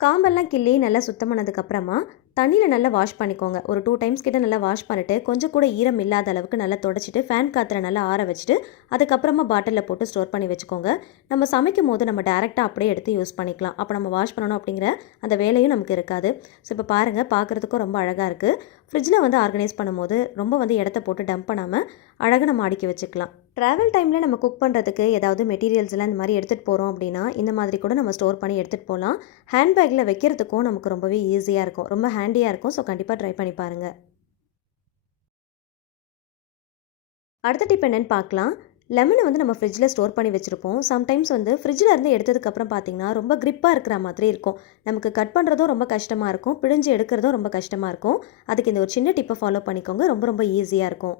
காம்பெல்லாம் கிள்ளி நல்லா சுத்தம் பண்ணதுக்கப்புறமா தண்ணியில் நல்லா வாஷ் பண்ணிக்கோங்க. ஒரு 2 டைம்ஸ் கிட்ட நல்லா வாஷ் பண்ணிவிட்டு கொஞ்சம் கூட ஈரம் இல்லாத அளவுக்கு நல்லா தொடச்சிட்டு ஃபேன் காற்றுல நல்லா ஆற வச்சுட்டு அதுக்கப்புறமா பாட்டிலில் போட்டு ஸ்டோர் பண்ணி வச்சுக்கோங்க. நம்ம சமைக்கும் போது நம்ம டேரெக்டாக அப்படியே எடுத்து யூஸ் பண்ணிக்கலாம். அப்போ நம்ம வாஷ் பண்ணணும் அப்படிங்கிற அந்த வேலையும் நமக்கு இருக்காது. ஸோ இப்போ பாருங்கள், பார்க்குறதுக்கும் ரொம்ப அழகாக இருக்குது. ஃப்ரிட்ஜில் வந்து ஆர்கனைஸ் பண்ணும்போது ரொம்ப வந்து இடத்த போட்டு டம்ப் பண்ணாமல் அழகாக நம்ம அடுக்கி வச்சுக்கலாம். ட்ராவல் டைமில் நம்ம குக் பண்ணுறதுக்கு ஏதாவது மெட்டீரியல்ஸ்லாம் இந்த மாதிரி எடுத்துகிட்டு போகிறோம் அப்படின்னா இந்த மாதிரி கூட நம்ம ஸ்டோர் பண்ணி எடுத்துகிட்டு போகலாம். ஹேண்ட்பேக்கில் வைக்கிறதுக்கும் நமக்கு ரொம்பவே ஈஸியாக இருக்கும், ரொம்ப ஹேண்டியாக இருக்கும். ஸோ கண்டிப்பாக ட்ரை பண்ணி பாருங்கள். அடுத்த டிப் என்னென்னு பார்க்கலாம். லெமனை வந்து நம்ம ஃப்ரிட்ஜில் ஸ்டோர் பண்ணி வச்சுருப்போம். சம்டைம்ஸ் வந்து ஃப்ரிட்ஜில் இருந்து எடுத்ததுக்கப்புறம் பார்த்திங்கன்னா ரொம்ப க்ரிப்பாக இருக்கிற மாதிரி இருக்கும். நமக்கு கட் பண்ணுறதும் ரொம்ப கஷ்டமாக இருக்கும், பிழிஞ்சு எடுக்கிறதும் ரொம்ப கஷ்டமாக இருக்கும். அதுக்கு இந்த ஒரு சின்ன டிப்பை ஃபாலோ பண்ணிக்கோங்க, ரொம்ப ரொம்ப ஈஸியாக இருக்கும்.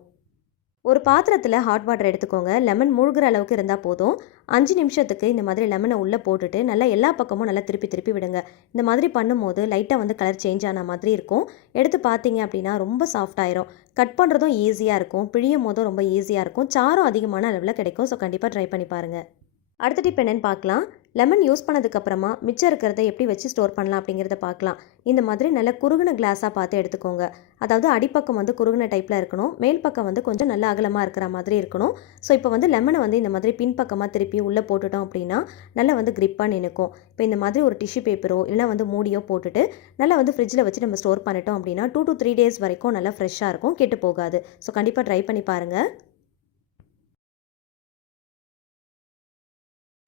ஒரு பாத்திரத்தில் ஹாட் வாட்டர் எடுத்துக்கோங்க. லெமன் மூழ்கிற அளவுக்கு இருந்தால் போதும். 5 நிமிஷத்துக்கு இந்த மாதிரி லெமனை உள்ளே போட்டுட்டு நல்லா எல்லா பக்கமும் நல்லா திருப்பி திருப்பி விடுங்க. இந்த மாதிரி பண்ணும்போது லைட்டாக வந்து கலர் சேஞ்ச் ஆன மாதிரி இருக்கும். எடுத்து பார்த்தீங்க அப்படின்னா ரொம்ப சாஃப்ட் ஆயிரும். கட் பண்ணுறதும் ஈஸியாக இருக்கும், பிழியும் போதும் ரொம்ப ஈஸியாக இருக்கும், சாரும் அதிகமான அளவில் கிடைக்கும். ஸோ கண்டிப்பாக ட்ரை பண்ணி பாருங்கள். அடுத்த டிப் என்னென்னு பார்க்கலாம். லெமன் யூஸ் பண்ணதுக்கப்புறமா மிச்சம் இருக்கிறத எப்படி வச்சு ஸ்டோர் பண்ணலாம் அப்படிங்கிறத பார்க்கலாம். இந்த மாதிரி நல்ல குறுகின கிளாஸாக பார்த்து எடுத்துக்கோங்க. அதாவது அடிப்பக்கம் வந்து குறுகின டைப்பில் இருக்கணும், மேல் பக்கம் வந்து கொஞ்சம் நல்ல அகலமாக இருக்கிற மாதிரி இருக்கணும். ஸோ இப்போ வந்து லெமனை வந்து இந்த மாதிரி பின்பக்கமாக திருப்பி உள்ளே போட்டுட்டோம் அப்படின்னா நல்லா வந்து க்ரிப்பாக நினைக்கும். இப்போ இந்த மாதிரி ஒரு டிஷ்யூ பேப்பரோ இல்லை வந்து மூடியோ போட்டுட்டு நல்லா வந்து ஃப்ரிட்ஜில் வச்சு நம்ம ஸ்டோர் பண்ணிட்டோம் அப்படின்னா 2 to 3 days வரைக்கும் நல்லா ஃப்ரெஷ்ஷாக இருக்கும், கெட்டு போகாது. ஸோ கண்டிப்பாக ட்ரை பண்ணி பாருங்கள்.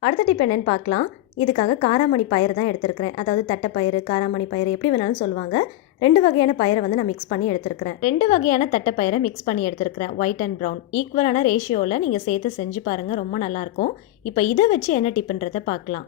அடுத்த டிப் என்னென்னு பார்க்கலாம். இதுக்காக காராமணி பயிர் தான் எடுத்துருக்கிறேன். அதாவது தட்டைப்பயிறு, காராமணி பயிறு எப்படி வேணாலும் சொல்லுவாங்க. 2 வகையான பயிரை வந்து நான் மிக்ஸ் பண்ணி எடுத்துருக்கிறேன். 2 வகையான தட்டைப்பயிரை மிக்ஸ் பண்ணி எடுத்துருக்கிறேன். ஒயிட் அண்ட் ப்ரௌன் ஈக்குவலான ரேஷியோவில் நீங்கள் சேர்த்து செஞ்சு பாருங்கள், ரொம்ப நல்லாயிருக்கும். இப்போ இதை வச்சு என்ன டிப்புன்றதை பார்க்கலாம்.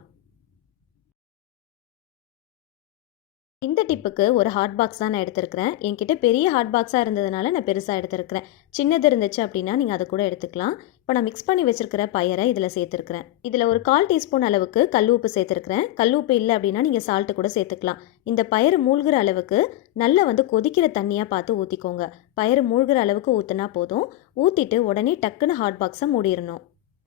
இந்த டிப்புக்கு ஒரு ஹாட் பாக்ஸ் தான் நான் எடுத்துருக்கிறேன். என்கிட்ட பெரிய ஹாட் பாக்ஸாக இருந்ததுனால நான் பெருசாக எடுத்துருக்கிறேன். சின்னது இருந்துச்சு அப்படின்னா நீங்கள் அதை கூட எடுத்துக்கலாம். இப்போ நான் மிக்ஸ் பண்ணி வச்சுருக்கிற பயிரை இதில் சேர்த்துருக்கிறேன். இதில் ஒரு 1/4 டீஸ்பூன் அளவுக்கு கல் உப்பு சேர்த்துருக்கிறேன். கல் உப்பு இல்லை அப்படின்னா நீங்கள் சால்ட்டு கூட சேர்த்துக்கலாம். இந்த பயிறு மூழ்கிற அளவுக்கு நல்லா வந்து கொதிக்கிற தண்ணியாக பார்த்து ஊற்றிக்கோங்க. பயிறு மூழ்கிற அளவுக்கு ஊற்றினா போதும். ஊற்றிட்டு உடனே டக்குன்னு ஹாட் பாக்ஸை மூடிடணும்.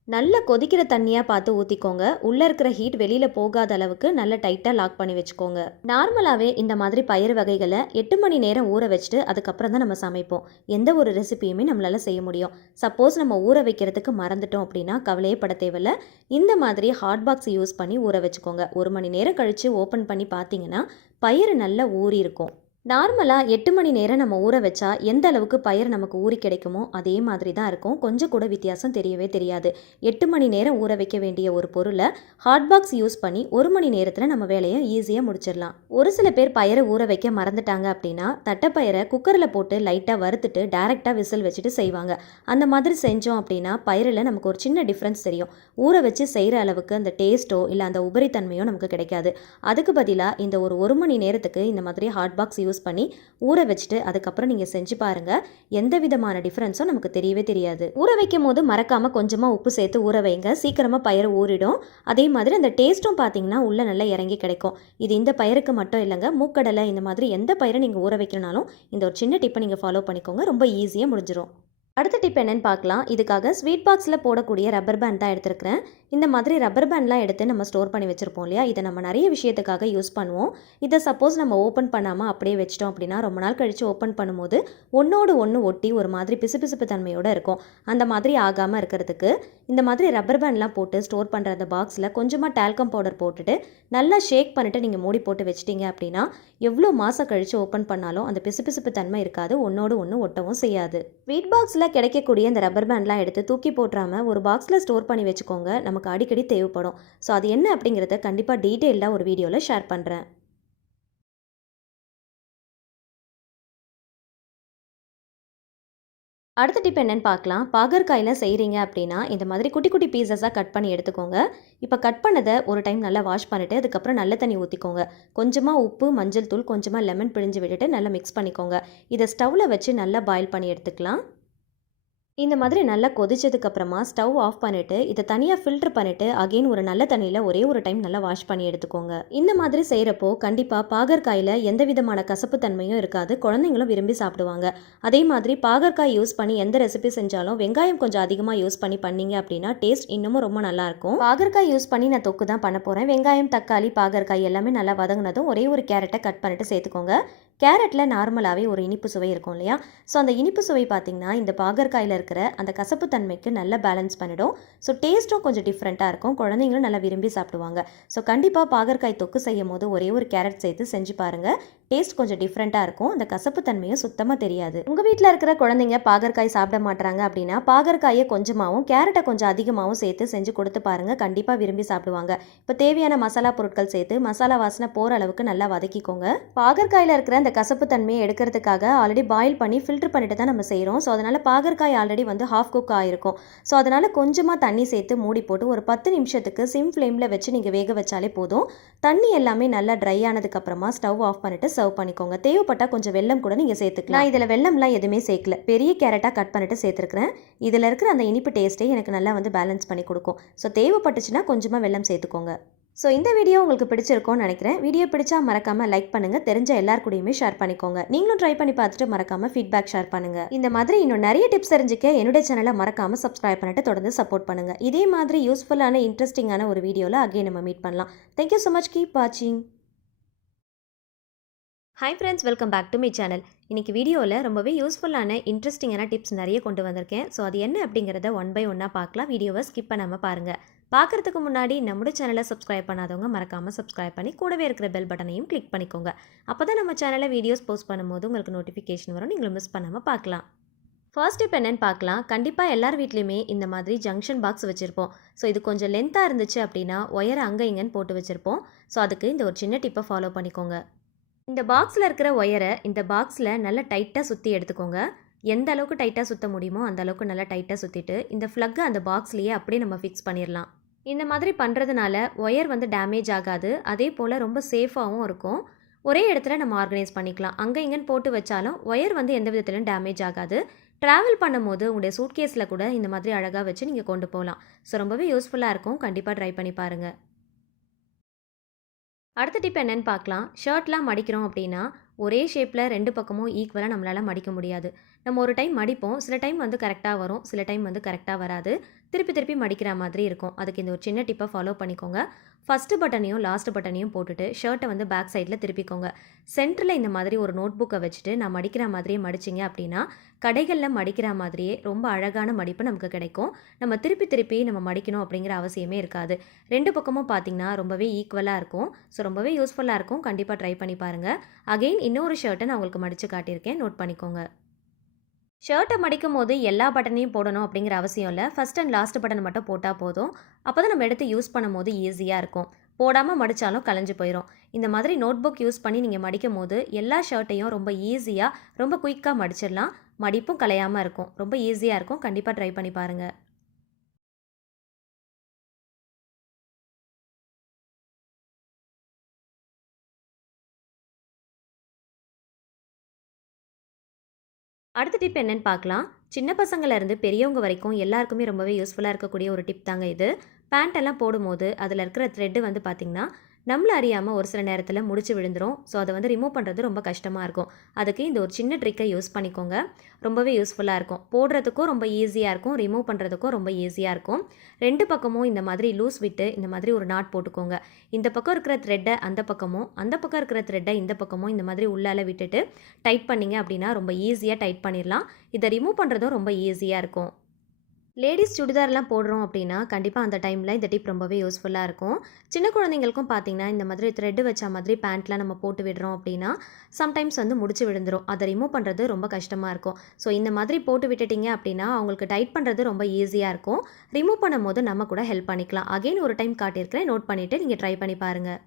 நல்ல கொதிக்கிற தண்ணியாக பார்த்து ஊற்றிக்கோங்க. உள்ளே இருக்கிற ஹீட் வெளியில் போகாத அளவுக்கு நல்ல டைட்டாக லாக் பண்ணி வச்சுக்கோங்க. நார்மலாகவே இந்த மாதிரி பயிறு வகைகளை 8 மணி நேரம் ஊற வச்சுட்டு அதுக்கப்புறம் தான் நம்ம சமைப்போம். எந்த ஒரு ரெசிபியுமே நம்மளால் செய்ய முடியும். சப்போஸ் நம்ம ஊற வைக்கிறதுக்கு மறந்துட்டோம் அப்படின்னா கவலையே பட தேவையில்லை. இந்த மாதிரி ஹாட் பாக்ஸ் யூஸ் பண்ணி ஊற வச்சுக்கோங்க. 1 மணி நேரம் கழித்து ஓப்பன் பண்ணி பார்த்தீங்கன்னா பயிறு நல்லா ஊறி இருக்கும். நார்மலாக 8 மணி நேரம் நம்ம ஊற வச்சா எந்த அளவுக்கு பயிர் நமக்கு ஊறி கிடைக்குமோ அதே மாதிரி தான் இருக்கும். கொஞ்சம் கூட வித்தியாசம் தெரியவே தெரியாது. 8 மணி நேரம் ஊற வைக்க வேண்டிய ஒரு பொருளை ஹாட் பாக்ஸ் யூஸ் பண்ணி 1 மணி நேரத்தில் நம்ம வேலையை ஈஸியாக முடிச்சிடலாம். ஒரு சில பேர் பயிரை ஊற வைக்க மறந்துட்டாங்க அப்படின்னா தட்டைப்பயிரை குக்கரில் போட்டு லைட்டாக வறுத்துட்டு டைரெக்டாக விசில் வச்சுட்டு செய்வாங்க. அந்த மாதிரி செஞ்சோம் அப்படின்னா பயிரில் நமக்கு ஒரு சின்ன டிஃப்ரென்ஸ் தெரியும். ஊற வச்சு செய்கிற அளவுக்கு அந்த டேஸ்ட்டோ இல்லை அந்த உபரித்தன்மையோ நமக்கு கிடைக்காது. அதுக்கு பதிலாக இந்த ஒரு 1 மணி நேரத்துக்கு இந்த மாதிரி ஹாட் பாக்ஸ் யூஸ் பண்ணி ஊற வச்சுட்டு அதுக்கப்புறம் நீங்கள் செஞ்சு பாருங்கள். எந்த விதமான டிஃப்ரென்ஸும் நமக்கு தெரியவே தெரியாது. ஊற வைக்கும் போது மறக்காமல் கொஞ்சமாக உப்பு சேர்த்து ஊற வைங்க. சீக்கிரமாக பயிர் ஊறிடும். அதே மாதிரி அந்த டேஸ்ட்டும் பார்த்தீங்கன்னா உள்ளே நல்லா இறங்கி கிடைக்கும். இது இந்த பயிருக்கு மட்டும் இல்லைங்க, மூக்கடலை இந்த மாதிரி எந்த பயிரை நீங்கள் ஊற வைக்கணும்னாலும் இந்த ஒரு சின்ன டிப்பை நீங்கள் ஃபாலோ பண்ணிக்கோங்க, ரொம்ப ஈஸியாக முடிஞ்சிடும். அடுத்த டிப் என்னென்னு பார்க்கலாம். இதுக்காக ஸ்வீட் பாக்ஸில் போடக்கூடிய ரப்பர் பேண்ட் தான் எடுத்துருக்கிறேன். இந்த மாதிரி ரப்பர் பேண்ட்லாம் எடுத்து நம்ம ஸ்டோர் பண்ணி வச்சுருப்போம் இல்லையா, இதை நம்ம நிறைய விஷயத்துக்காக யூஸ் பண்ணுவோம். இதை சப்போஸ் நம்ம ஓப்பன் பண்ணாமல் அப்படியே வச்சிட்டோம் அப்படின்னா ரொம்ப நாள் கழித்து ஓப்பன் பண்ணும்போது ஒன்றோடு ஒன்று ஒட்டி ஒரு மாதிரி பிசுபிசுப்பு தன்மையோடு இருக்கும். அந்த மாதிரி ஆகாமல் இருக்கிறதுக்கு இந்த மாதிரி ரப்பர் பேண்ட்லாம் போட்டு ஸ்டோர் பண்ணுற அந்த பாக்ஸில் கொஞ்சமாக டால்கம் பவுடர் போட்டுட்டு நல்லா ஷேக் பண்ணிவிட்டு நீங்கள் மூடி போட்டு வச்சிட்டிங்க அப்படின்னா எவ்வளோ மாதம் கழித்து ஓப்பன் பண்ணாலும் அந்த பிசுபிசுப்பு தன்மை இருக்காது, ஒன்றோடு ஒன்று ஒட்டவும் செய்யாது. ஸ்வீட் பாக்ஸில் கிடைக்கக்கூடிய இந்த ரப்பர் பேண்ட்லாம் எடுத்து தூக்கி போட்டுறாமல் ஒரு பாக்ஸில் ஸ்டோர் பண்ணி வச்சுக்கோங்க. நமக்கு அடிக்கடி தேவைப்படும். ஸோ அது என்ன அப்படிங்கிறத கண்டிப்பாக டீட்டெயிலாக ஒரு வீடியோவில் ஷேர் பண்ணுறேன். அடுத்த டிப் என்னென்னு பார்க்கலாம். பாகற்காயில் செய்கிறீங்க அப்படின்னா இந்த மாதிரி குட்டி குட்டி பீசஸாக கட் பண்ணி எடுத்துக்கோங்க. இப்போ கட் பண்ணதை ஒரு டைம் நல்லா வாஷ் பண்ணிவிட்டு அதுக்கப்புறம் நல்ல தண்ணி ஊற்றிக்கோங்க. கொஞ்சமாக உப்பு, மஞ்சள் தூள், கொஞ்சமாக லெமன் பிழிஞ்சு விட்டுட்டு நல்லா மிக்ஸ் பண்ணிக்கோங்க. இதை ஸ்டவ்வில் வச்சு நல்லா பாயில் பண்ணி எடுத்துக்கலாம். இந்த மாதிரி நல்லா கொதிச்சதுக்கப்புறமா ஸ்டவ் ஆஃப் பண்ணிவிட்டு இதை தனியாக ஃபில்டர் பண்ணிவிட்டு அகெயின் ஒரு நல்ல தண்ணியில் ஒரே ஒரு டைம் நல்லா வாஷ் பண்ணி எடுத்துக்கோங்க. இந்த மாதிரி செய்கிறப்போ கண்டிப்பாக பாகற்காயில் எந்த விதமான கசப்பு தன்மையும் இருக்காது, குழந்தைங்களும் விரும்பி சாப்பிடுவாங்க. அதே மாதிரி பாகற்காய் யூஸ் பண்ணி எந்த ரெசிபி செஞ்சாலும் வெங்காயம் கொஞ்சம் அதிகமாக யூஸ் பண்ணி பண்ணீங்க அப்படின்னா டேஸ்ட் இன்னமும் ரொம்ப நல்லாயிருக்கும். பாகற்காய் யூஸ் பண்ணி நான் தொக்கு தான் பண்ண போகிறேன். வெங்காயம், தக்காளி, பாகற்காய் எல்லாமே நல்லா வதங்கினதும் ஒரே ஒரு கேரட்டை கட் பண்ணிட்டு சேர்த்துக்கோங்க. கேரட்டில் நார்மலாகவே ஒரு இனிப்பு சுவை இருக்கும் இல்லையா? ஸோ அந்த இனிப்பு சுவை பார்த்திங்கன்னா இந்த பாகற்காயில் இருக்கிற அந்த கசப்பு தன்மைக்கு நல்லா பேலன்ஸ் பண்ணிடும். ஸோ டேஸ்ட்டும் கொஞ்சம் டிஃப்ரெண்ட்டாக இருக்கும். குழந்தைங்களும் நல்லா விரும்பி சாப்பிடுவாங்க. ஸோ கண்டிப்பாக பாகற்காய் தொக்கு செய்யும் போது ஒரே ஒரு கேரட் சேர்த்து செஞ்சு பாருங்கள். டேஸ்ட் கொஞ்சம் டிஃப்ரெண்ட்டாக இருக்கும். அந்த கசப்பு தன்மையும் சுத்தமாக தெரியாது. உங்கள் வீட்டில் இருக்கிற குழந்தைங்க பாகற்காய் சாப்பிட மாட்டாங்க அப்படின்னா பாகற்காயை கொஞ்சமாகவும் கேரட்டை கொஞ்சம் அதிகமாகவும் சேர்த்து செஞ்சு கொடுத்து பாருங்கள். கண்டிப்பாக விரும்பி சாப்பிடுவாங்க. இப்போ தேவையான மசாலா பொருட்கள் சேர்த்து மசாலா வாசனை போகிற அளவுக்கு நல்லா வதக்கிக்கோங்க. பாகற்காயில் இருக்கிற அந்த கசப்பு தன்மையை எடுக்கிறதுக்காக ஆல்ரெடி பாயில் பண்ணி ஃபில்டர் பண்ணிட்டு தான் நம்ம செய்கிறோம். ஸோ அதனால் பாகற்காய் ஆல்ரெடி வந்து ஹாஃப் குக் ஆகிருக்கும். ஸோ அதனால் கொஞ்சமாக தண்ணி சேர்த்து மூடி போட்டு ஒரு 10 நிமிஷத்துக்கு சிம் ஃப்ளேமில் வச்சு நீங்கள் வேக வச்சாலே போதும். தண்ணி எல்லாமே நல்லா ட்ரை ஆனதுக்கப்புறமா ஸ்டவ் ஆஃப் பண்ணிவிட்டு சர்வ் பண்ணிக்கோங்க. தேவைப்பட்டால் கொஞ்சம் வெல்லம் கூட நீங்கள் சேர்த்துக்கலாம். நான் இதில் வெல்லம்லாம் எதுவுமே சேர்க்கல, பெரிய கேரட்டாக கட் பண்ணிட்டு சேர்த்துருக்கிறேன். இதில் இருக்கிற அந்த இனிப்பு டேஸ்ட்டே எனக்கு நல்லா வந்து பேலன்ஸ் பண்ணி கொடுக்கும். ஸோ தேவைப்பட்டுச்சுன்னா கொஞ்சமாக வெல்லம் சேர்த்துக்கோங்க. ஸோ இந்த வீடியோ உங்களுக்கு பிடிச்சிருக்கும்னு நினைக்கிறேன். வீடியோ பிடிச்சா மறக்காமல் லைக் பண்ணுங்கள். தெரிஞ்ச எல்லார் கூடயுமே ஷேர் பண்ணிக்கோங்க. நீங்களும் ட்ரை பண்ணி பார்த்துட்டு மறக்காமல் ஃபீட்பேக் ஷேர் பண்ணுங்கள். இந்த மாதிரி இன்னும் நிறைய டிப்ஸ் தெரிஞ்சுக்க என்னுடைய சேனலை மறக்காமல் சப்ஸ்கிரைப் பண்ணிட்டு தொடர்ந்து சப்போர்ட் பண்ணுங்கள். இதே மாதிரி யூஸ்ஃபுல்லான இன்ட்ரெஸ்டிங்கான ஒரு வீடியோவில் அகைன் நம்ம மீட் பண்ணலாம். Thank you so much. கீப் வாட்சிங். Hi friends, welcome back to my channel. இன்றைக்கி வீடியோவில் ரொம்பவே யூஸ்ஃபுல்லான இன்ட்ரெஸ்டிங்கான டிப்ஸ் நிறைய கொண்டு வந்திருக்கேன். ஸோ அது என்ன அப்படிங்கிறத ஒன் பை ஒன்னாக பார்க்கலாம். வீடியோவை ஸ்கிப் பண்ணாமல் பாருங்கள். பார்க்குறதுக்கு முன்னாடி நம்முடைய சேனலை சப்ஸ்கிரைப் பண்ணாதவங்க மறக்காமல் சப்ஸ்கிரைப் பண்ணி கூடவே இருக்கிற பெல் பட்டனையும் கிளிக் பண்ணிக்கோங்க. அப்போ தான் நம்ம சேனலில் வீடியோஸ் போஸ்ட் பண்ணும்போது உங்களுக்கு நோட்டிஃபிகேஷன் வரும். நீங்களும் மிஸ் பண்ணாமல் பார்க்கலாம். ஃபர்ஸ்ட் டிப் என்னென்னு பார்க்கலாம். கண்டிப்பாக எல்லார் வீட்லேயுமே இந்த மாதிரி ஜங்ஷன் பாக்ஸ் வச்சுருப்போம். ஸோ இது கொஞ்சம் லென்த்தாக இருந்துச்சு அப்படின்னா ஒயரை அங்கே இங்கேன்னு போட்டு வச்சுருப்போம். ஸோ அதுக்கு இந்த ஒரு சின்ன டிப்பை ஃபாலோ பண்ணிக்கோங்க. இந்த பாக்ஸில் இருக்கிற ஒயரை இந்த பாக்ஸில் நல்லா டைட்டாக சுற்றி எடுத்துக்கோங்க. எந்த அளவுக்கு டைட்டாக சுற்ற முடியுமோ அந்த அளவுக்கு நல்லா டைட்டாக சுற்றிட்டு இந்த ஃப்ளக்கை அந்த பாக்ஸ்லேயே அப்படியே நம்ம ஃபிக்ஸ் பண்ணிடலாம். இந்த மாதிரி பண்ணுறதுனால ஒயர் வந்து டேமேஜ் ஆகாது. அதே போல் ரொம்ப சேஃபாகவும் இருக்கும். ஒரே இடத்துல நம்ம ஆர்கனைஸ் பண்ணிக்கலாம். அங்கே இங்கேன்னு போட்டு வச்சாலும் ஒயர் வந்து எந்த விதத்துலையும் டேமேஜ் ஆகாது. ட்ராவல் பண்ணும்போது உங்களுடைய சூட்கேஸில் கூட இந்த மாதிரி அழகாக வச்சு நீங்கள் கொண்டு போகலாம். ஸோ ரொம்பவே யூஸ்ஃபுல்லாக இருக்கும். கண்டிப்பாக ட்ரை பண்ணி பாருங்கள். அடுத்த டிப் என்னென்னு பார்க்கலாம். ஷர்ட்லாம் மடிக்கிறோம் அப்படின்னா ஒரே ஷேப்பில் ரெண்டு பக்கமும் ஈக்குவலாக நம்மளால் மடிக்க முடியாது. நம்ம ஒரு டைம் மடிப்போம், சில டைம் வந்து கரெக்டாக வரும், சில டைம் வந்து கரெக்டாக வராது. திருப்பி திருப்பி மடிக்கிற மாதிரி இருக்கும். அதுக்கு இந்த ஒரு சின்ன டிப்பை ஃபாலோ பண்ணிக்கோங்க. ஃபஸ்ட்டு பட்டனையும் லாஸ்ட் பட்டனையும் போட்டுட்டு ஷர்ட்டை வந்து பேக் சைடில் திருப்பிக்கோங்க. சென்டரில் இந்த மாதிரி ஒரு நோட் புக்கை வச்சுட்டு நான் மடிக்கிற மாதிரியே மடிச்சிங்க அப்படின்னா கடைகளில் மடிக்கிற மாதிரியே ரொம்ப அழகான மடிப்பு நமக்கு கிடைக்கும். நம்ம திருப்பி திருப்பி நம்ம மடிக்கணும் அப்படிங்கிற அவசியமே இருக்காது. ரெண்டு பக்கமும் பார்த்திங்கன்னா ரொம்பவே ஈக்குவலாக இருக்கும். ஸோ ரொம்பவே யூஸ்ஃபுல்லாக இருக்கும். கண்டிப்பாக ட்ரை பண்ணி பாருங்கள். அகெயின் இன்னொரு ஷர்ட்டை நான் உங்களுக்கு மடித்து காட்டியிருக்கேன், நோட் பண்ணிக்கோங்க. ஷர்ட்டை மடிக்கும் போது எல்லா பட்டனையும் போடணும் அப்படிங்கிற அவசியம் இல்லை. ஃபஸ்ட் அண்ட் லாஸ்ட் பட்டனை மட்டும் போட்டால் போதும். அப்போ தான் நம்ம எடுத்து யூஸ் பண்ணும் போது ஈஸியாக இருக்கும். போடாமல் மடித்தாலும் கலைஞ்சு போயிடும். இந்த மாதிரி நோட் புக் யூஸ் பண்ணி நீங்கள் மடிக்கும் போது எல்லா ஷர்ட்டையும் ரொம்ப ஈஸியாக ரொம்ப குயிக்காக மடிச்சிடலாம். மடிப்பும் கலையாமல் இருக்கும். ரொம்ப ஈஸியாக இருக்கும். கண்டிப்பாக ட்ரை பண்ணி பாருங்கள். அடுத்த டிப் என்னென்னு பார்க்கலாம். சின்ன பசங்கள்லேருந்து பெரியவங்க வரைக்கும் எல்லாருக்குமே ரொம்பவே யூஸ்ஃபுல்லாக இருக்கக்கூடிய ஒரு டிப் தாங்க இது. பேண்ட் எல்லாம் போடும்போது அதில் இருக்கிற த்ரெட்டு வந்து பார்த்திங்கன்னா நம்மள அறியாமல் ஒரு சில நேரத்தில் முடிச்சு விழுந்துடும். ஸோ அதை வந்து ரிமூவ் பண்ணுறது ரொம்ப கஷ்டமாக இருக்கும். அதுக்கு இந்த ஒரு சின்ன ட்ரிக்கை யூஸ் பண்ணிக்கோங்க. ரொம்பவே யூஸ்ஃபுல்லாக இருக்கும். போடுறதுக்கும் ரொம்ப ஈஸியாக இருக்கும், ரிமூவ் பண்ணுறதுக்கும் ரொம்ப ஈஸியாக இருக்கும். ரெண்டு பக்கமும் இந்த மாதிரி லூஸ் விட்டு இந்த மாதிரி ஒரு நாட் போட்டுக்கோங்க. இந்த பக்கம் இருக்கிற த்ரெட்டை அந்த பக்கமும், அந்த பக்கம் இருக்கிற த்ரெட்டை இந்த பக்கமும் இந்த மாதிரி உள்ளால விட்டுட்டு டைட் பண்ணிங்க அப்படின்னா ரொம்ப ஈஸியாக டைட் பண்ணிடலாம். இதை ரிமூவ் பண்ணுறதும் ரொம்ப ஈஸியாக இருக்கும். லேடிஸ் சுடிதார்லாம் போடுறோம் அப்படின்னா கண்டிப்பாக அந்த டைமில் இந்த டிப் ரொம்பவே யூஸ்ஃபுல்லாக இருக்கும். சின்ன குழந்தைங்களுக்கும் பார்த்திங்கன்னா இந்த மாதிரி த்ரெட்டு வச்ச மாதிரி பேண்ட்லாம் நம்ம போட்டு விடுறோம் அப்படின்னா சம்டைம்ஸ் வந்து முடிச்சு விழுந்துடும். அதை ரிமூவ் பண்ணுறது ரொம்ப கஷ்டமாக இருக்கும். ஸோ இந்த மாதிரி போட்டு விட்டுட்டிங்க அப்படின்னா அவங்களுக்கு டைட் பண்ணுறது ரொம்ப ஈஸியாக இருக்கும். ரிமூவ் பண்ணும் போது நம்ம கூட ஹெல்ப் பண்ணிக்கலாம். அகெயின் ஒரு டைம் காட்டியிருக்கிறேன், நோட் பண்ணிவிட்டு நீங்கள் ட்ரை பண்ணி பாருங்கள்.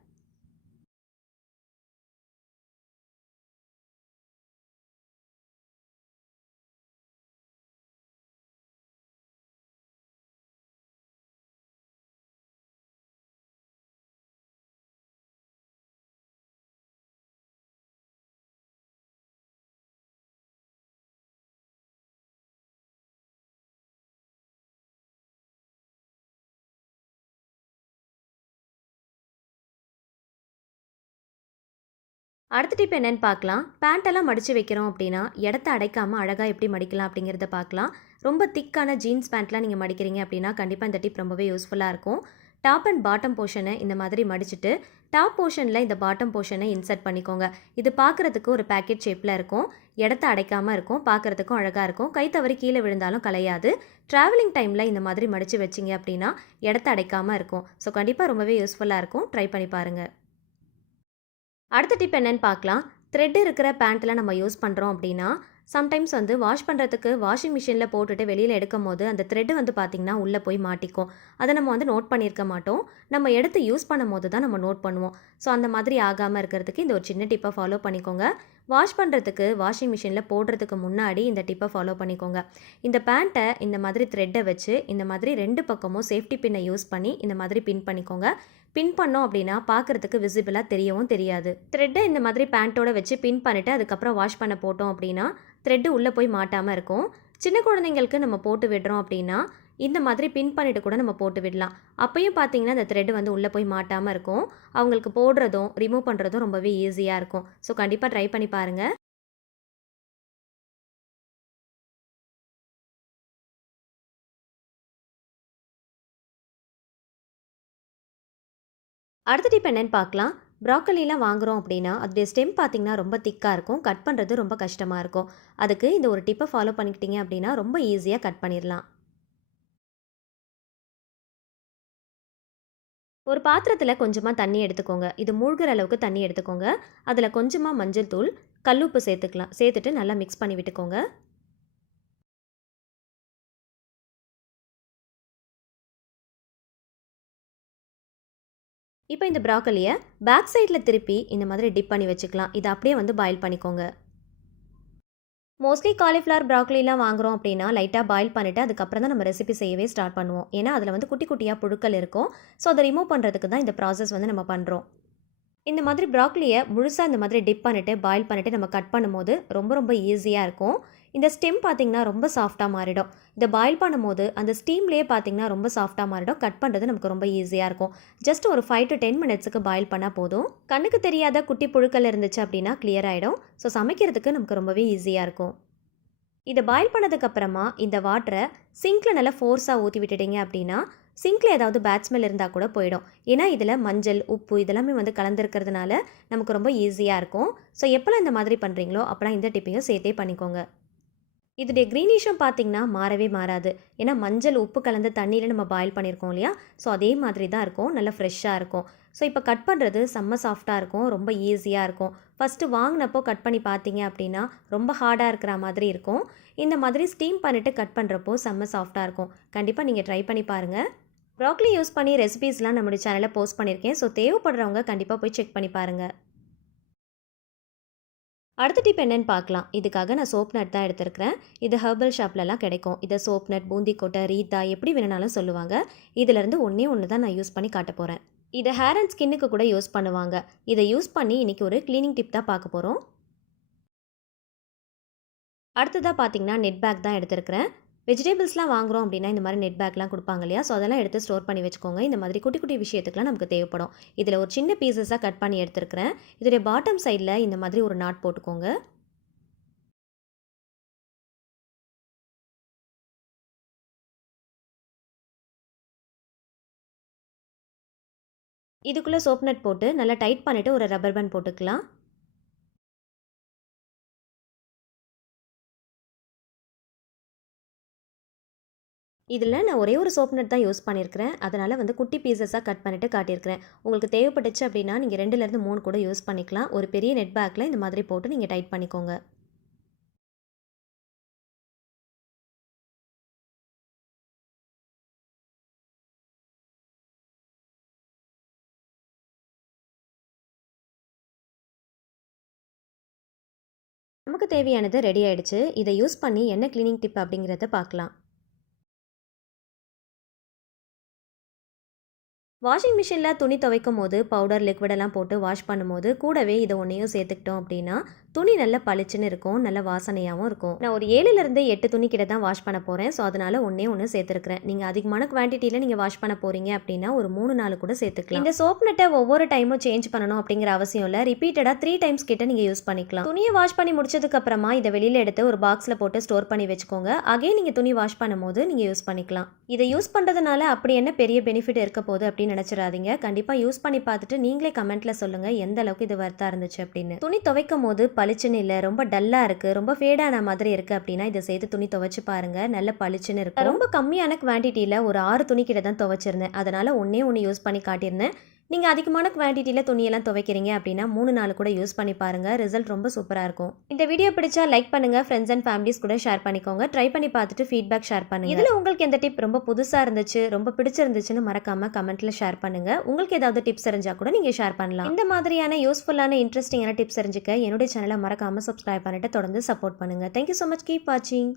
அடுத்த டிப் என்னென்னு பார்க்கலாம். பேண்ட்டெல்லாம் மடித்து வைக்கிறோம் அப்படின்னா இடத்த அடைக்காமல் அழகாக எப்படி மடிக்கலாம் அப்படிங்கிறத பார்க்கலாம். ரொம்ப திக்கான ஜீன்ஸ் பேண்ட்லாம் நீங்கள் மடிக்கிறீங்க அப்படின்னா கண்டிப்பாக இந்த டிப் ரொம்பவே யூஸ்ஃபுல்லாக இருக்கும். டாப் அண்ட் பாட்டம் போர்ஷனை இந்த மாதிரி மடிச்சுட்டு டாப் போர்ஷனில் இந்த பாட்டம் போர்ஷனை இன்சர்ட் பண்ணிக்கோங்க. இது பார்க்குறதுக்கு ஒரு பேக்கெட் ஷேப்பில் இருக்கும், இடத்த அடைக்காமல் இருக்கும், பார்க்குறதுக்கும் அழகாக இருக்கும், கை தவறி கீழே விழுந்தாலும் கலையாது. ட்ராவலிங் டைமில் இந்த மாதிரி மடித்து வச்சிங்க அப்படின்னா இடத்த அடைக்காமல் இருக்கும். ஸோ கண்டிப்பாக ரொம்பவே யூஸ்ஃபுல்லாக இருக்கும், ட்ரை பண்ணி பாருங்கள். அடுத்த டிப் என்னென்னு பார்க்கலாம். த்ரெட் இருக்கிற பேண்ட்டில் நம்ம யூஸ் பண்ணுறோம் அப்படின்னா சம்டைம்ஸ் வந்து வாஷ் பண்ணுறதுக்கு வாஷிங் மிஷினில் போட்டுட்டு வெளியில் எடுக்கும் போது அந்த த்ரெட்டு வந்து பார்த்திங்கன்னா உள்ளே போய் மாட்டிக்கும். அதை நம்ம வந்து நோட் பண்ணியிருக்க மாட்டோம், நம்ம எடுத்து யூஸ் பண்ணும் போது தான் நம்ம நோட் பண்ணுவோம். ஸோ அந்த மாதிரி ஆகாமல் இருக்கிறதுக்கு இந்த ஒரு சின்ன டிப்பை ஃபாலோ பண்ணிக்கோங்க. வாஷ் பண்ணுறதுக்கு வாஷிங் மிஷினில் போடுறதுக்கு முன்னாடி இந்த டிப்பை ஃபாலோ பண்ணிக்கோங்க. இந்த பேண்ட்டை இந்த மாதிரி த்ரெட்டை வச்சு இந்த மாதிரி 2 பக்கமும் சேஃப்டி பின்னை யூஸ் பண்ணி இந்த மாதிரி பின் பண்ணிக்கோங்க. பின் பண்ணோம் அப்படின்னா பார்க்குறதுக்கு விசிபிளாக தெரியவும் தெரியாது. த்ரெட்டை இந்த மாதிரி பேண்ட்டோட வச்சு பின் பண்ணிவிட்டு அதுக்கப்புறம் வாஷ் பண்ண போட்டோம் அப்படின்னா த்ரெட்டு உள்ளே போய் மாட்டாமல் இருக்கும். சின்ன குழந்தைங்களுக்கு நம்ம போட்டு விடுறோம் அப்படின்னா இந்த மாதிரி பின் பண்ணிவிட்டு கூட நம்ம போட்டு விடலாம். அப்பையும் பார்த்தீங்கன்னா அந்த த்ரெட்டு வந்து உள்ளே போய் மாட்டாமல் இருக்கும். அவங்களுக்கு போடுறதும் ரிமூவ் பண்ணுறதும் ரொம்பவே ஈஸியாக இருக்கும். ஸோ கண்டிப்பாக ட்ரை பண்ணி பாருங்கள். அடுத்த டிப் என்னென்னு பார்க்கலாம். ப்ராக்கலிலாம் வாங்குகிறோம் அப்படின்னா அதோடைய ஸ்டெம் பார்த்திங்கன்னா ரொம்ப திக்காக இருக்கும், கட் பண்ணுறது ரொம்ப கஷ்டமாக இருக்கும். அதுக்கு இந்த ஒரு டிப்பை ஃபாலோ பண்ணிக்கிட்டீங்க அப்படின்னா ரொம்ப ஈஸியாக கட் பண்ணிடலாம். ஒரு பாத்திரத்தில் கொஞ்சமாக தண்ணி எடுத்துக்கோங்க. இது மூழ்கிற அளவுக்கு தண்ணி எடுத்துக்கோங்க. அதில் கொஞ்சமாக மஞ்சள் தூள், கல்லுப்பு சேர்த்துக்கலாம். சேர்த்துட்டு நல்லா மிக்ஸ் பண்ணி விட்டுக்கோங்க. இப்போ இந்த ப்ராக்கலியை பேக் சைடில் திருப்பி இந்த மாதிரி டிப் பண்ணி வச்சுக்கலாம். இதை அப்படியே வந்து பாயில் பண்ணிக்கோங்க. மோஸ்ட்லி காலிஃப்ளவர் ப்ராக்கலிலாம் வாங்குகிறோம் அப்படின்னா லைட்டாக பாயில் பண்ணிவிட்டு அதுக்கப்புறம் தான் நம்ம ரெசிபி செய்யவே ஸ்டார்ட் பண்ணுவோம். ஏன்னா அதில் வந்து குட்டி குட்டியாக புழுக்கள் இருக்கும். ஸோ அதை ரிமூவ் பண்ணுறதுக்கு தான் இந்த ப்ராசஸ் வந்து நம்ம பண்ணுறோம். இந்த மாதிரி ப்ராக்கலியை முழுசாக இந்த மாதிரி டிப் பண்ணிவிட்டு பாயில் பண்ணிவிட்டு நம்ம கட் பண்ணும்போது ரொம்ப ரொம்ப ஈஸியாக இருக்கும். இந்த ஸ்டெம் பார்த்திங்கன்னா ரொம்ப சாஃப்டாக மாறிடும். இதை பாயில் பண்ணும்போது அந்த ஸ்டீம்லேயே பார்த்திங்கன்னா ரொம்ப சாஃப்டாக மாறிடும். கட் பண்ணுறது நமக்கு ரொம்ப ஈஸியாக இருக்கும். ஜஸ்ட் ஒரு 5 to 10 மினிட்ஸுக்கு பாயில் பண்ணால் போதும். கண்ணுக்கு தெரியாத குட்டி புழுக்கள் இருந்துச்சு அப்படின்னா கிளியர் ஆகிடும். ஸோ சமைக்கிறதுக்கு நமக்கு ரொம்பவே ஈஸியாக இருக்கும். இதை பாயில் பண்ணதுக்கப்புறமா இந்த வாட்டரை சிங்கில் நல்லா ஃபோர்ஸாக ஊற்றி விட்டுட்டீங்க அப்படின்னா சிங்கில் ஏதாவது பேட் ஸ்மெல் இருந்தால் கூட போயிடும். ஏன்னா இதில் மஞ்சள், உப்பு இதெல்லாமே வந்து கலந்துருக்கிறதுனால நமக்கு ரொம்ப ஈஸியாக இருக்கும். ஸோ எப்போல்லாம் இந்த மாதிரி பண்ணுறீங்களோ அப்போலாம் இந்த டிப்பையும் சேர்த்தே பண்ணிக்கோங்க. இதோடைய க்ரீனிஷும் பார்த்திங்கன்னா மாறவே மாறாது. ஏன்னா மஞ்சள், உப்பு கலந்த தண்ணியில் நம்ம பாயில் பண்ணியிருக்கோம் இல்லையா? ஸோ அதே மாதிரி தான் இருக்கும், நல்லா ஃப்ரெஷ்ஷாக இருக்கும். ஸோ இப்போ கட் பண்ணுறது செம்ம சாஃப்டாக இருக்கும், ரொம்ப ஈஸியாக இருக்கும். ஃபஸ்ட்டு வாங்கினப்போ கட் பண்ணி பார்த்தீங்க அப்படின்னா ரொம்ப ஹார்டாக இருக்கிற மாதிரி இருக்கும். இந்த மாதிரி ஸ்டீம் பண்ணிவிட்டு கட் பண்ணுறப்போ செம்ம சாஃப்டாக இருக்கும். கண்டிப்பாக நீங்கள் ட்ரை பண்ணி பாருங்கள். ப்ராக்கலி யூஸ் பண்ணி ரெசிபீஸ்லாம் நம்மளுடைய சேனலில் போஸ்ட் பண்ணியிருக்கேன். ஸோ தேவைப்படுறவங்க கண்டிப்பாக போய் செக் பண்ணி பாருங்கள். அடுத்த டிப் என்னென்னு பார்க்கலாம். இதுக்காக நான் சோப் நட் தான் எடுத்துருக்கிறேன். இது ஹெர்பல் ஷாப்லலாம் கிடைக்கும். இதை சோப் நட், பூந்தி கொட்டை, ரீத்தா எப்படி வேணுனாலும் சொல்லுவாங்க. இதிலேருந்து ஒன்று தான் நான் யூஸ் பண்ணி காட்ட போகிறேன். இதை ஹேர் அண்ட் ஸ்கின்னுக்கு கூட யூஸ் பண்ணுவாங்க. இதை யூஸ் பண்ணி இன்றைக்கி ஒரு க்ளீனிங் டிப் தான் பார்க்க போகிறோம். அடுத்ததாக பார்த்தீங்கன்னா நெட் பேக் தான் எடுத்துருக்கிறேன். வெஜிடபிள்ஸ்லாம் வாங்குகிறோம் அப்படின்னா இந்த மாதிரி நெட் பேக்லாம் கொடுப்பாங்க இல்லையா? ஸோ அதெல்லாம் எடுத்து ஸ்டோர் பண்ணி வச்சுக்கோங்க. இந்த மாதிரி குட்டி குட்டி விஷயத்துக்குலாம் நமக்கு தேவைப்படும். இதில் ஒரு சின்ன பீசஸாக கட் பண்ணி எடுத்துருக்கிறேன். இதோடைய பாட்டம் சைடில் இந்த மாதிரி ஒரு நாட் போட்டுக்கோங்க. இதுக்குள்ளே சோப் நட் போட்டு நல்லா டைட் பண்ணிவிட்டு ஒரு ரப்பர் பேண்ட் போட்டுக்கலாம். இதில் நான் ஒரே ஒரு சோப் நட் தான் யூஸ் பண்ணியிருக்கிறேன். அதனால் வந்து குட்டி பீசஸாக கட் பண்ணிவிட்டு காட்டியிருக்கிறேன். உங்களுக்கு தேவைப்பட்டுச்சு அப்படின்னா நீங்கள் 2லேருந்து 3 கூட யூஸ் பண்ணிக்கலாம். ஒரு பெரிய நெட் பேக்கில் இந்த மாதிரி போட்டு நீங்கள் டைட் பண்ணிக்கோங்க. நமக்கு தேவையானது ரெடி ஆகிடுச்சு. இதை யூஸ் பண்ணி என்ன க்ளீனிங் டிப் அப்படிங்கிறத பார்க்கலாம். வாஷிங் மிஷினில் துணி துவைக்கும் போது பவுடர், லிக்விடெல்லாம் போட்டு வாஷ் பண்ணும்போது கூடவே இதை ஒன்றையும் சேர்த்துக்கிட்டோம் அப்படின்னா துணி நல்ல பளிச்சுன்னு இருக்கும், நல்ல வாசனையாகவும் இருக்கும். நான் ஒரு 7லேருந்து 8 துணி கிட்ட தான் வாஷ் பண்ண போகிறேன். ஸோ அதனால ஒன்று சேர்த்துருக்கிறேன். நீங்கள் அதிகமான குவான்டிட்டியில் நீங்கள் வாஷ் பண்ண போகிறீங்க அப்படின்னா ஒரு 3-4 கூட சேர்த்துக்கலாம். இந்த சோப் நட்டை ஒவ்வொரு டைமும் சேஞ்ச் பண்ணணும் அப்படிங்கிற அவசியம் இல்லை. ரிப்பீட்டடாக 3 டைம்ஸ் கிட்ட நீங்கள் யூஸ் பண்ணிக்கலாம். துணியை வாஷ் பண்ணி முடிச்சதுக்கு அப்புறமா இதை வெளியில் எடுத்து ஒரு பாக்ஸில் போட்டு ஸ்டோர் பண்ணி வச்சுக்கோங்க. அகைன் நீங்கள் துணி வாஷ் பண்ணும்போது நீங்கள் யூஸ் பண்ணிக்கலாம். இதை யூஸ் பண்ணுறதுனால அப்படி என்ன பெரிய பெனிஃபிட் இருக்க போகுது அப்படின்னு நினச்சிடாதீங்க. கண்டிப்பாக யூஸ் பண்ணி பார்த்துட்டு நீங்களே கமெண்ட்ல சொல்லுங்கள் எந்த அளவுக்கு இது வர்த்தா இருந்துச்சு அப்படின்னு. துணி துவைக்கும் போது பளிச்சுன்னு இல்லை, ரொம்ப டல்லாக இருக்குது, ரொம்ப ஃபேடான மாதிரி இருக்குது அப்படின்னா இதை சேர்த்து துணி துவைச்சு பாருங்க, நல்ல பளிச்சுன்னு இருக்கும். ரொம்ப கம்மியான குவான்டிட்டியில் ஒரு 6 துணி கிட்ட தான் துவைச்சிருந்தேன். அதனால ஒன்று யூஸ் பண்ணி காட்டியிருந்தேன். நீங்கள் அதிகமான குவான்டிட்டியில் துணியெல்லாம் துவைக்கிறீங்க அப்படின்னா 3-4 கூட யூஸ் பண்ணி பாருங்கள். ரிசல்ட் ரொம்ப சூப்பராக இருக்கும். இந்த வீடியோ பிடிச்சா லைக் பண்ணுங்கள், ஃப்ரெண்ட்ஸ் அண்ட் ஃபேமிலிஸ் கூட ஷேர் பண்ணிக்கோங்க. ட்ரை பண்ணி பார்த்துட்டு ஃபீட்பேக் ஷேர் பண்ணுங்கள். இதில் உங்களுக்கு எந்த டிப் ரொம்ப புதுசாக இருந்துச்சு, ரொம்ப பிடிச்சிருந்துச்சுன்னு மறக்காமல் கமெண்ட்டில் ஷேர் பண்ணுங்கள். உங்களுக்கு ஏதாவது டிப்ஸ் தெரிஞ்சால் கூட நீங்கள் ஷேர் பண்ணலாம். இந்த மாதிரியான யூஸ்ஃபுல்லான இன்ட்ரெஸ்டிங்கான டிப்ஸ் தெரிஞ்சுக்க என்னுடைய சேனலை மறக்காமல் சப்ஸ்கிரைப் பண்ணிட்டு தொடர்ந்து சப்போர்ட் பண்ணுங்கள். Thank you so much. கீப் வாட்சிங்.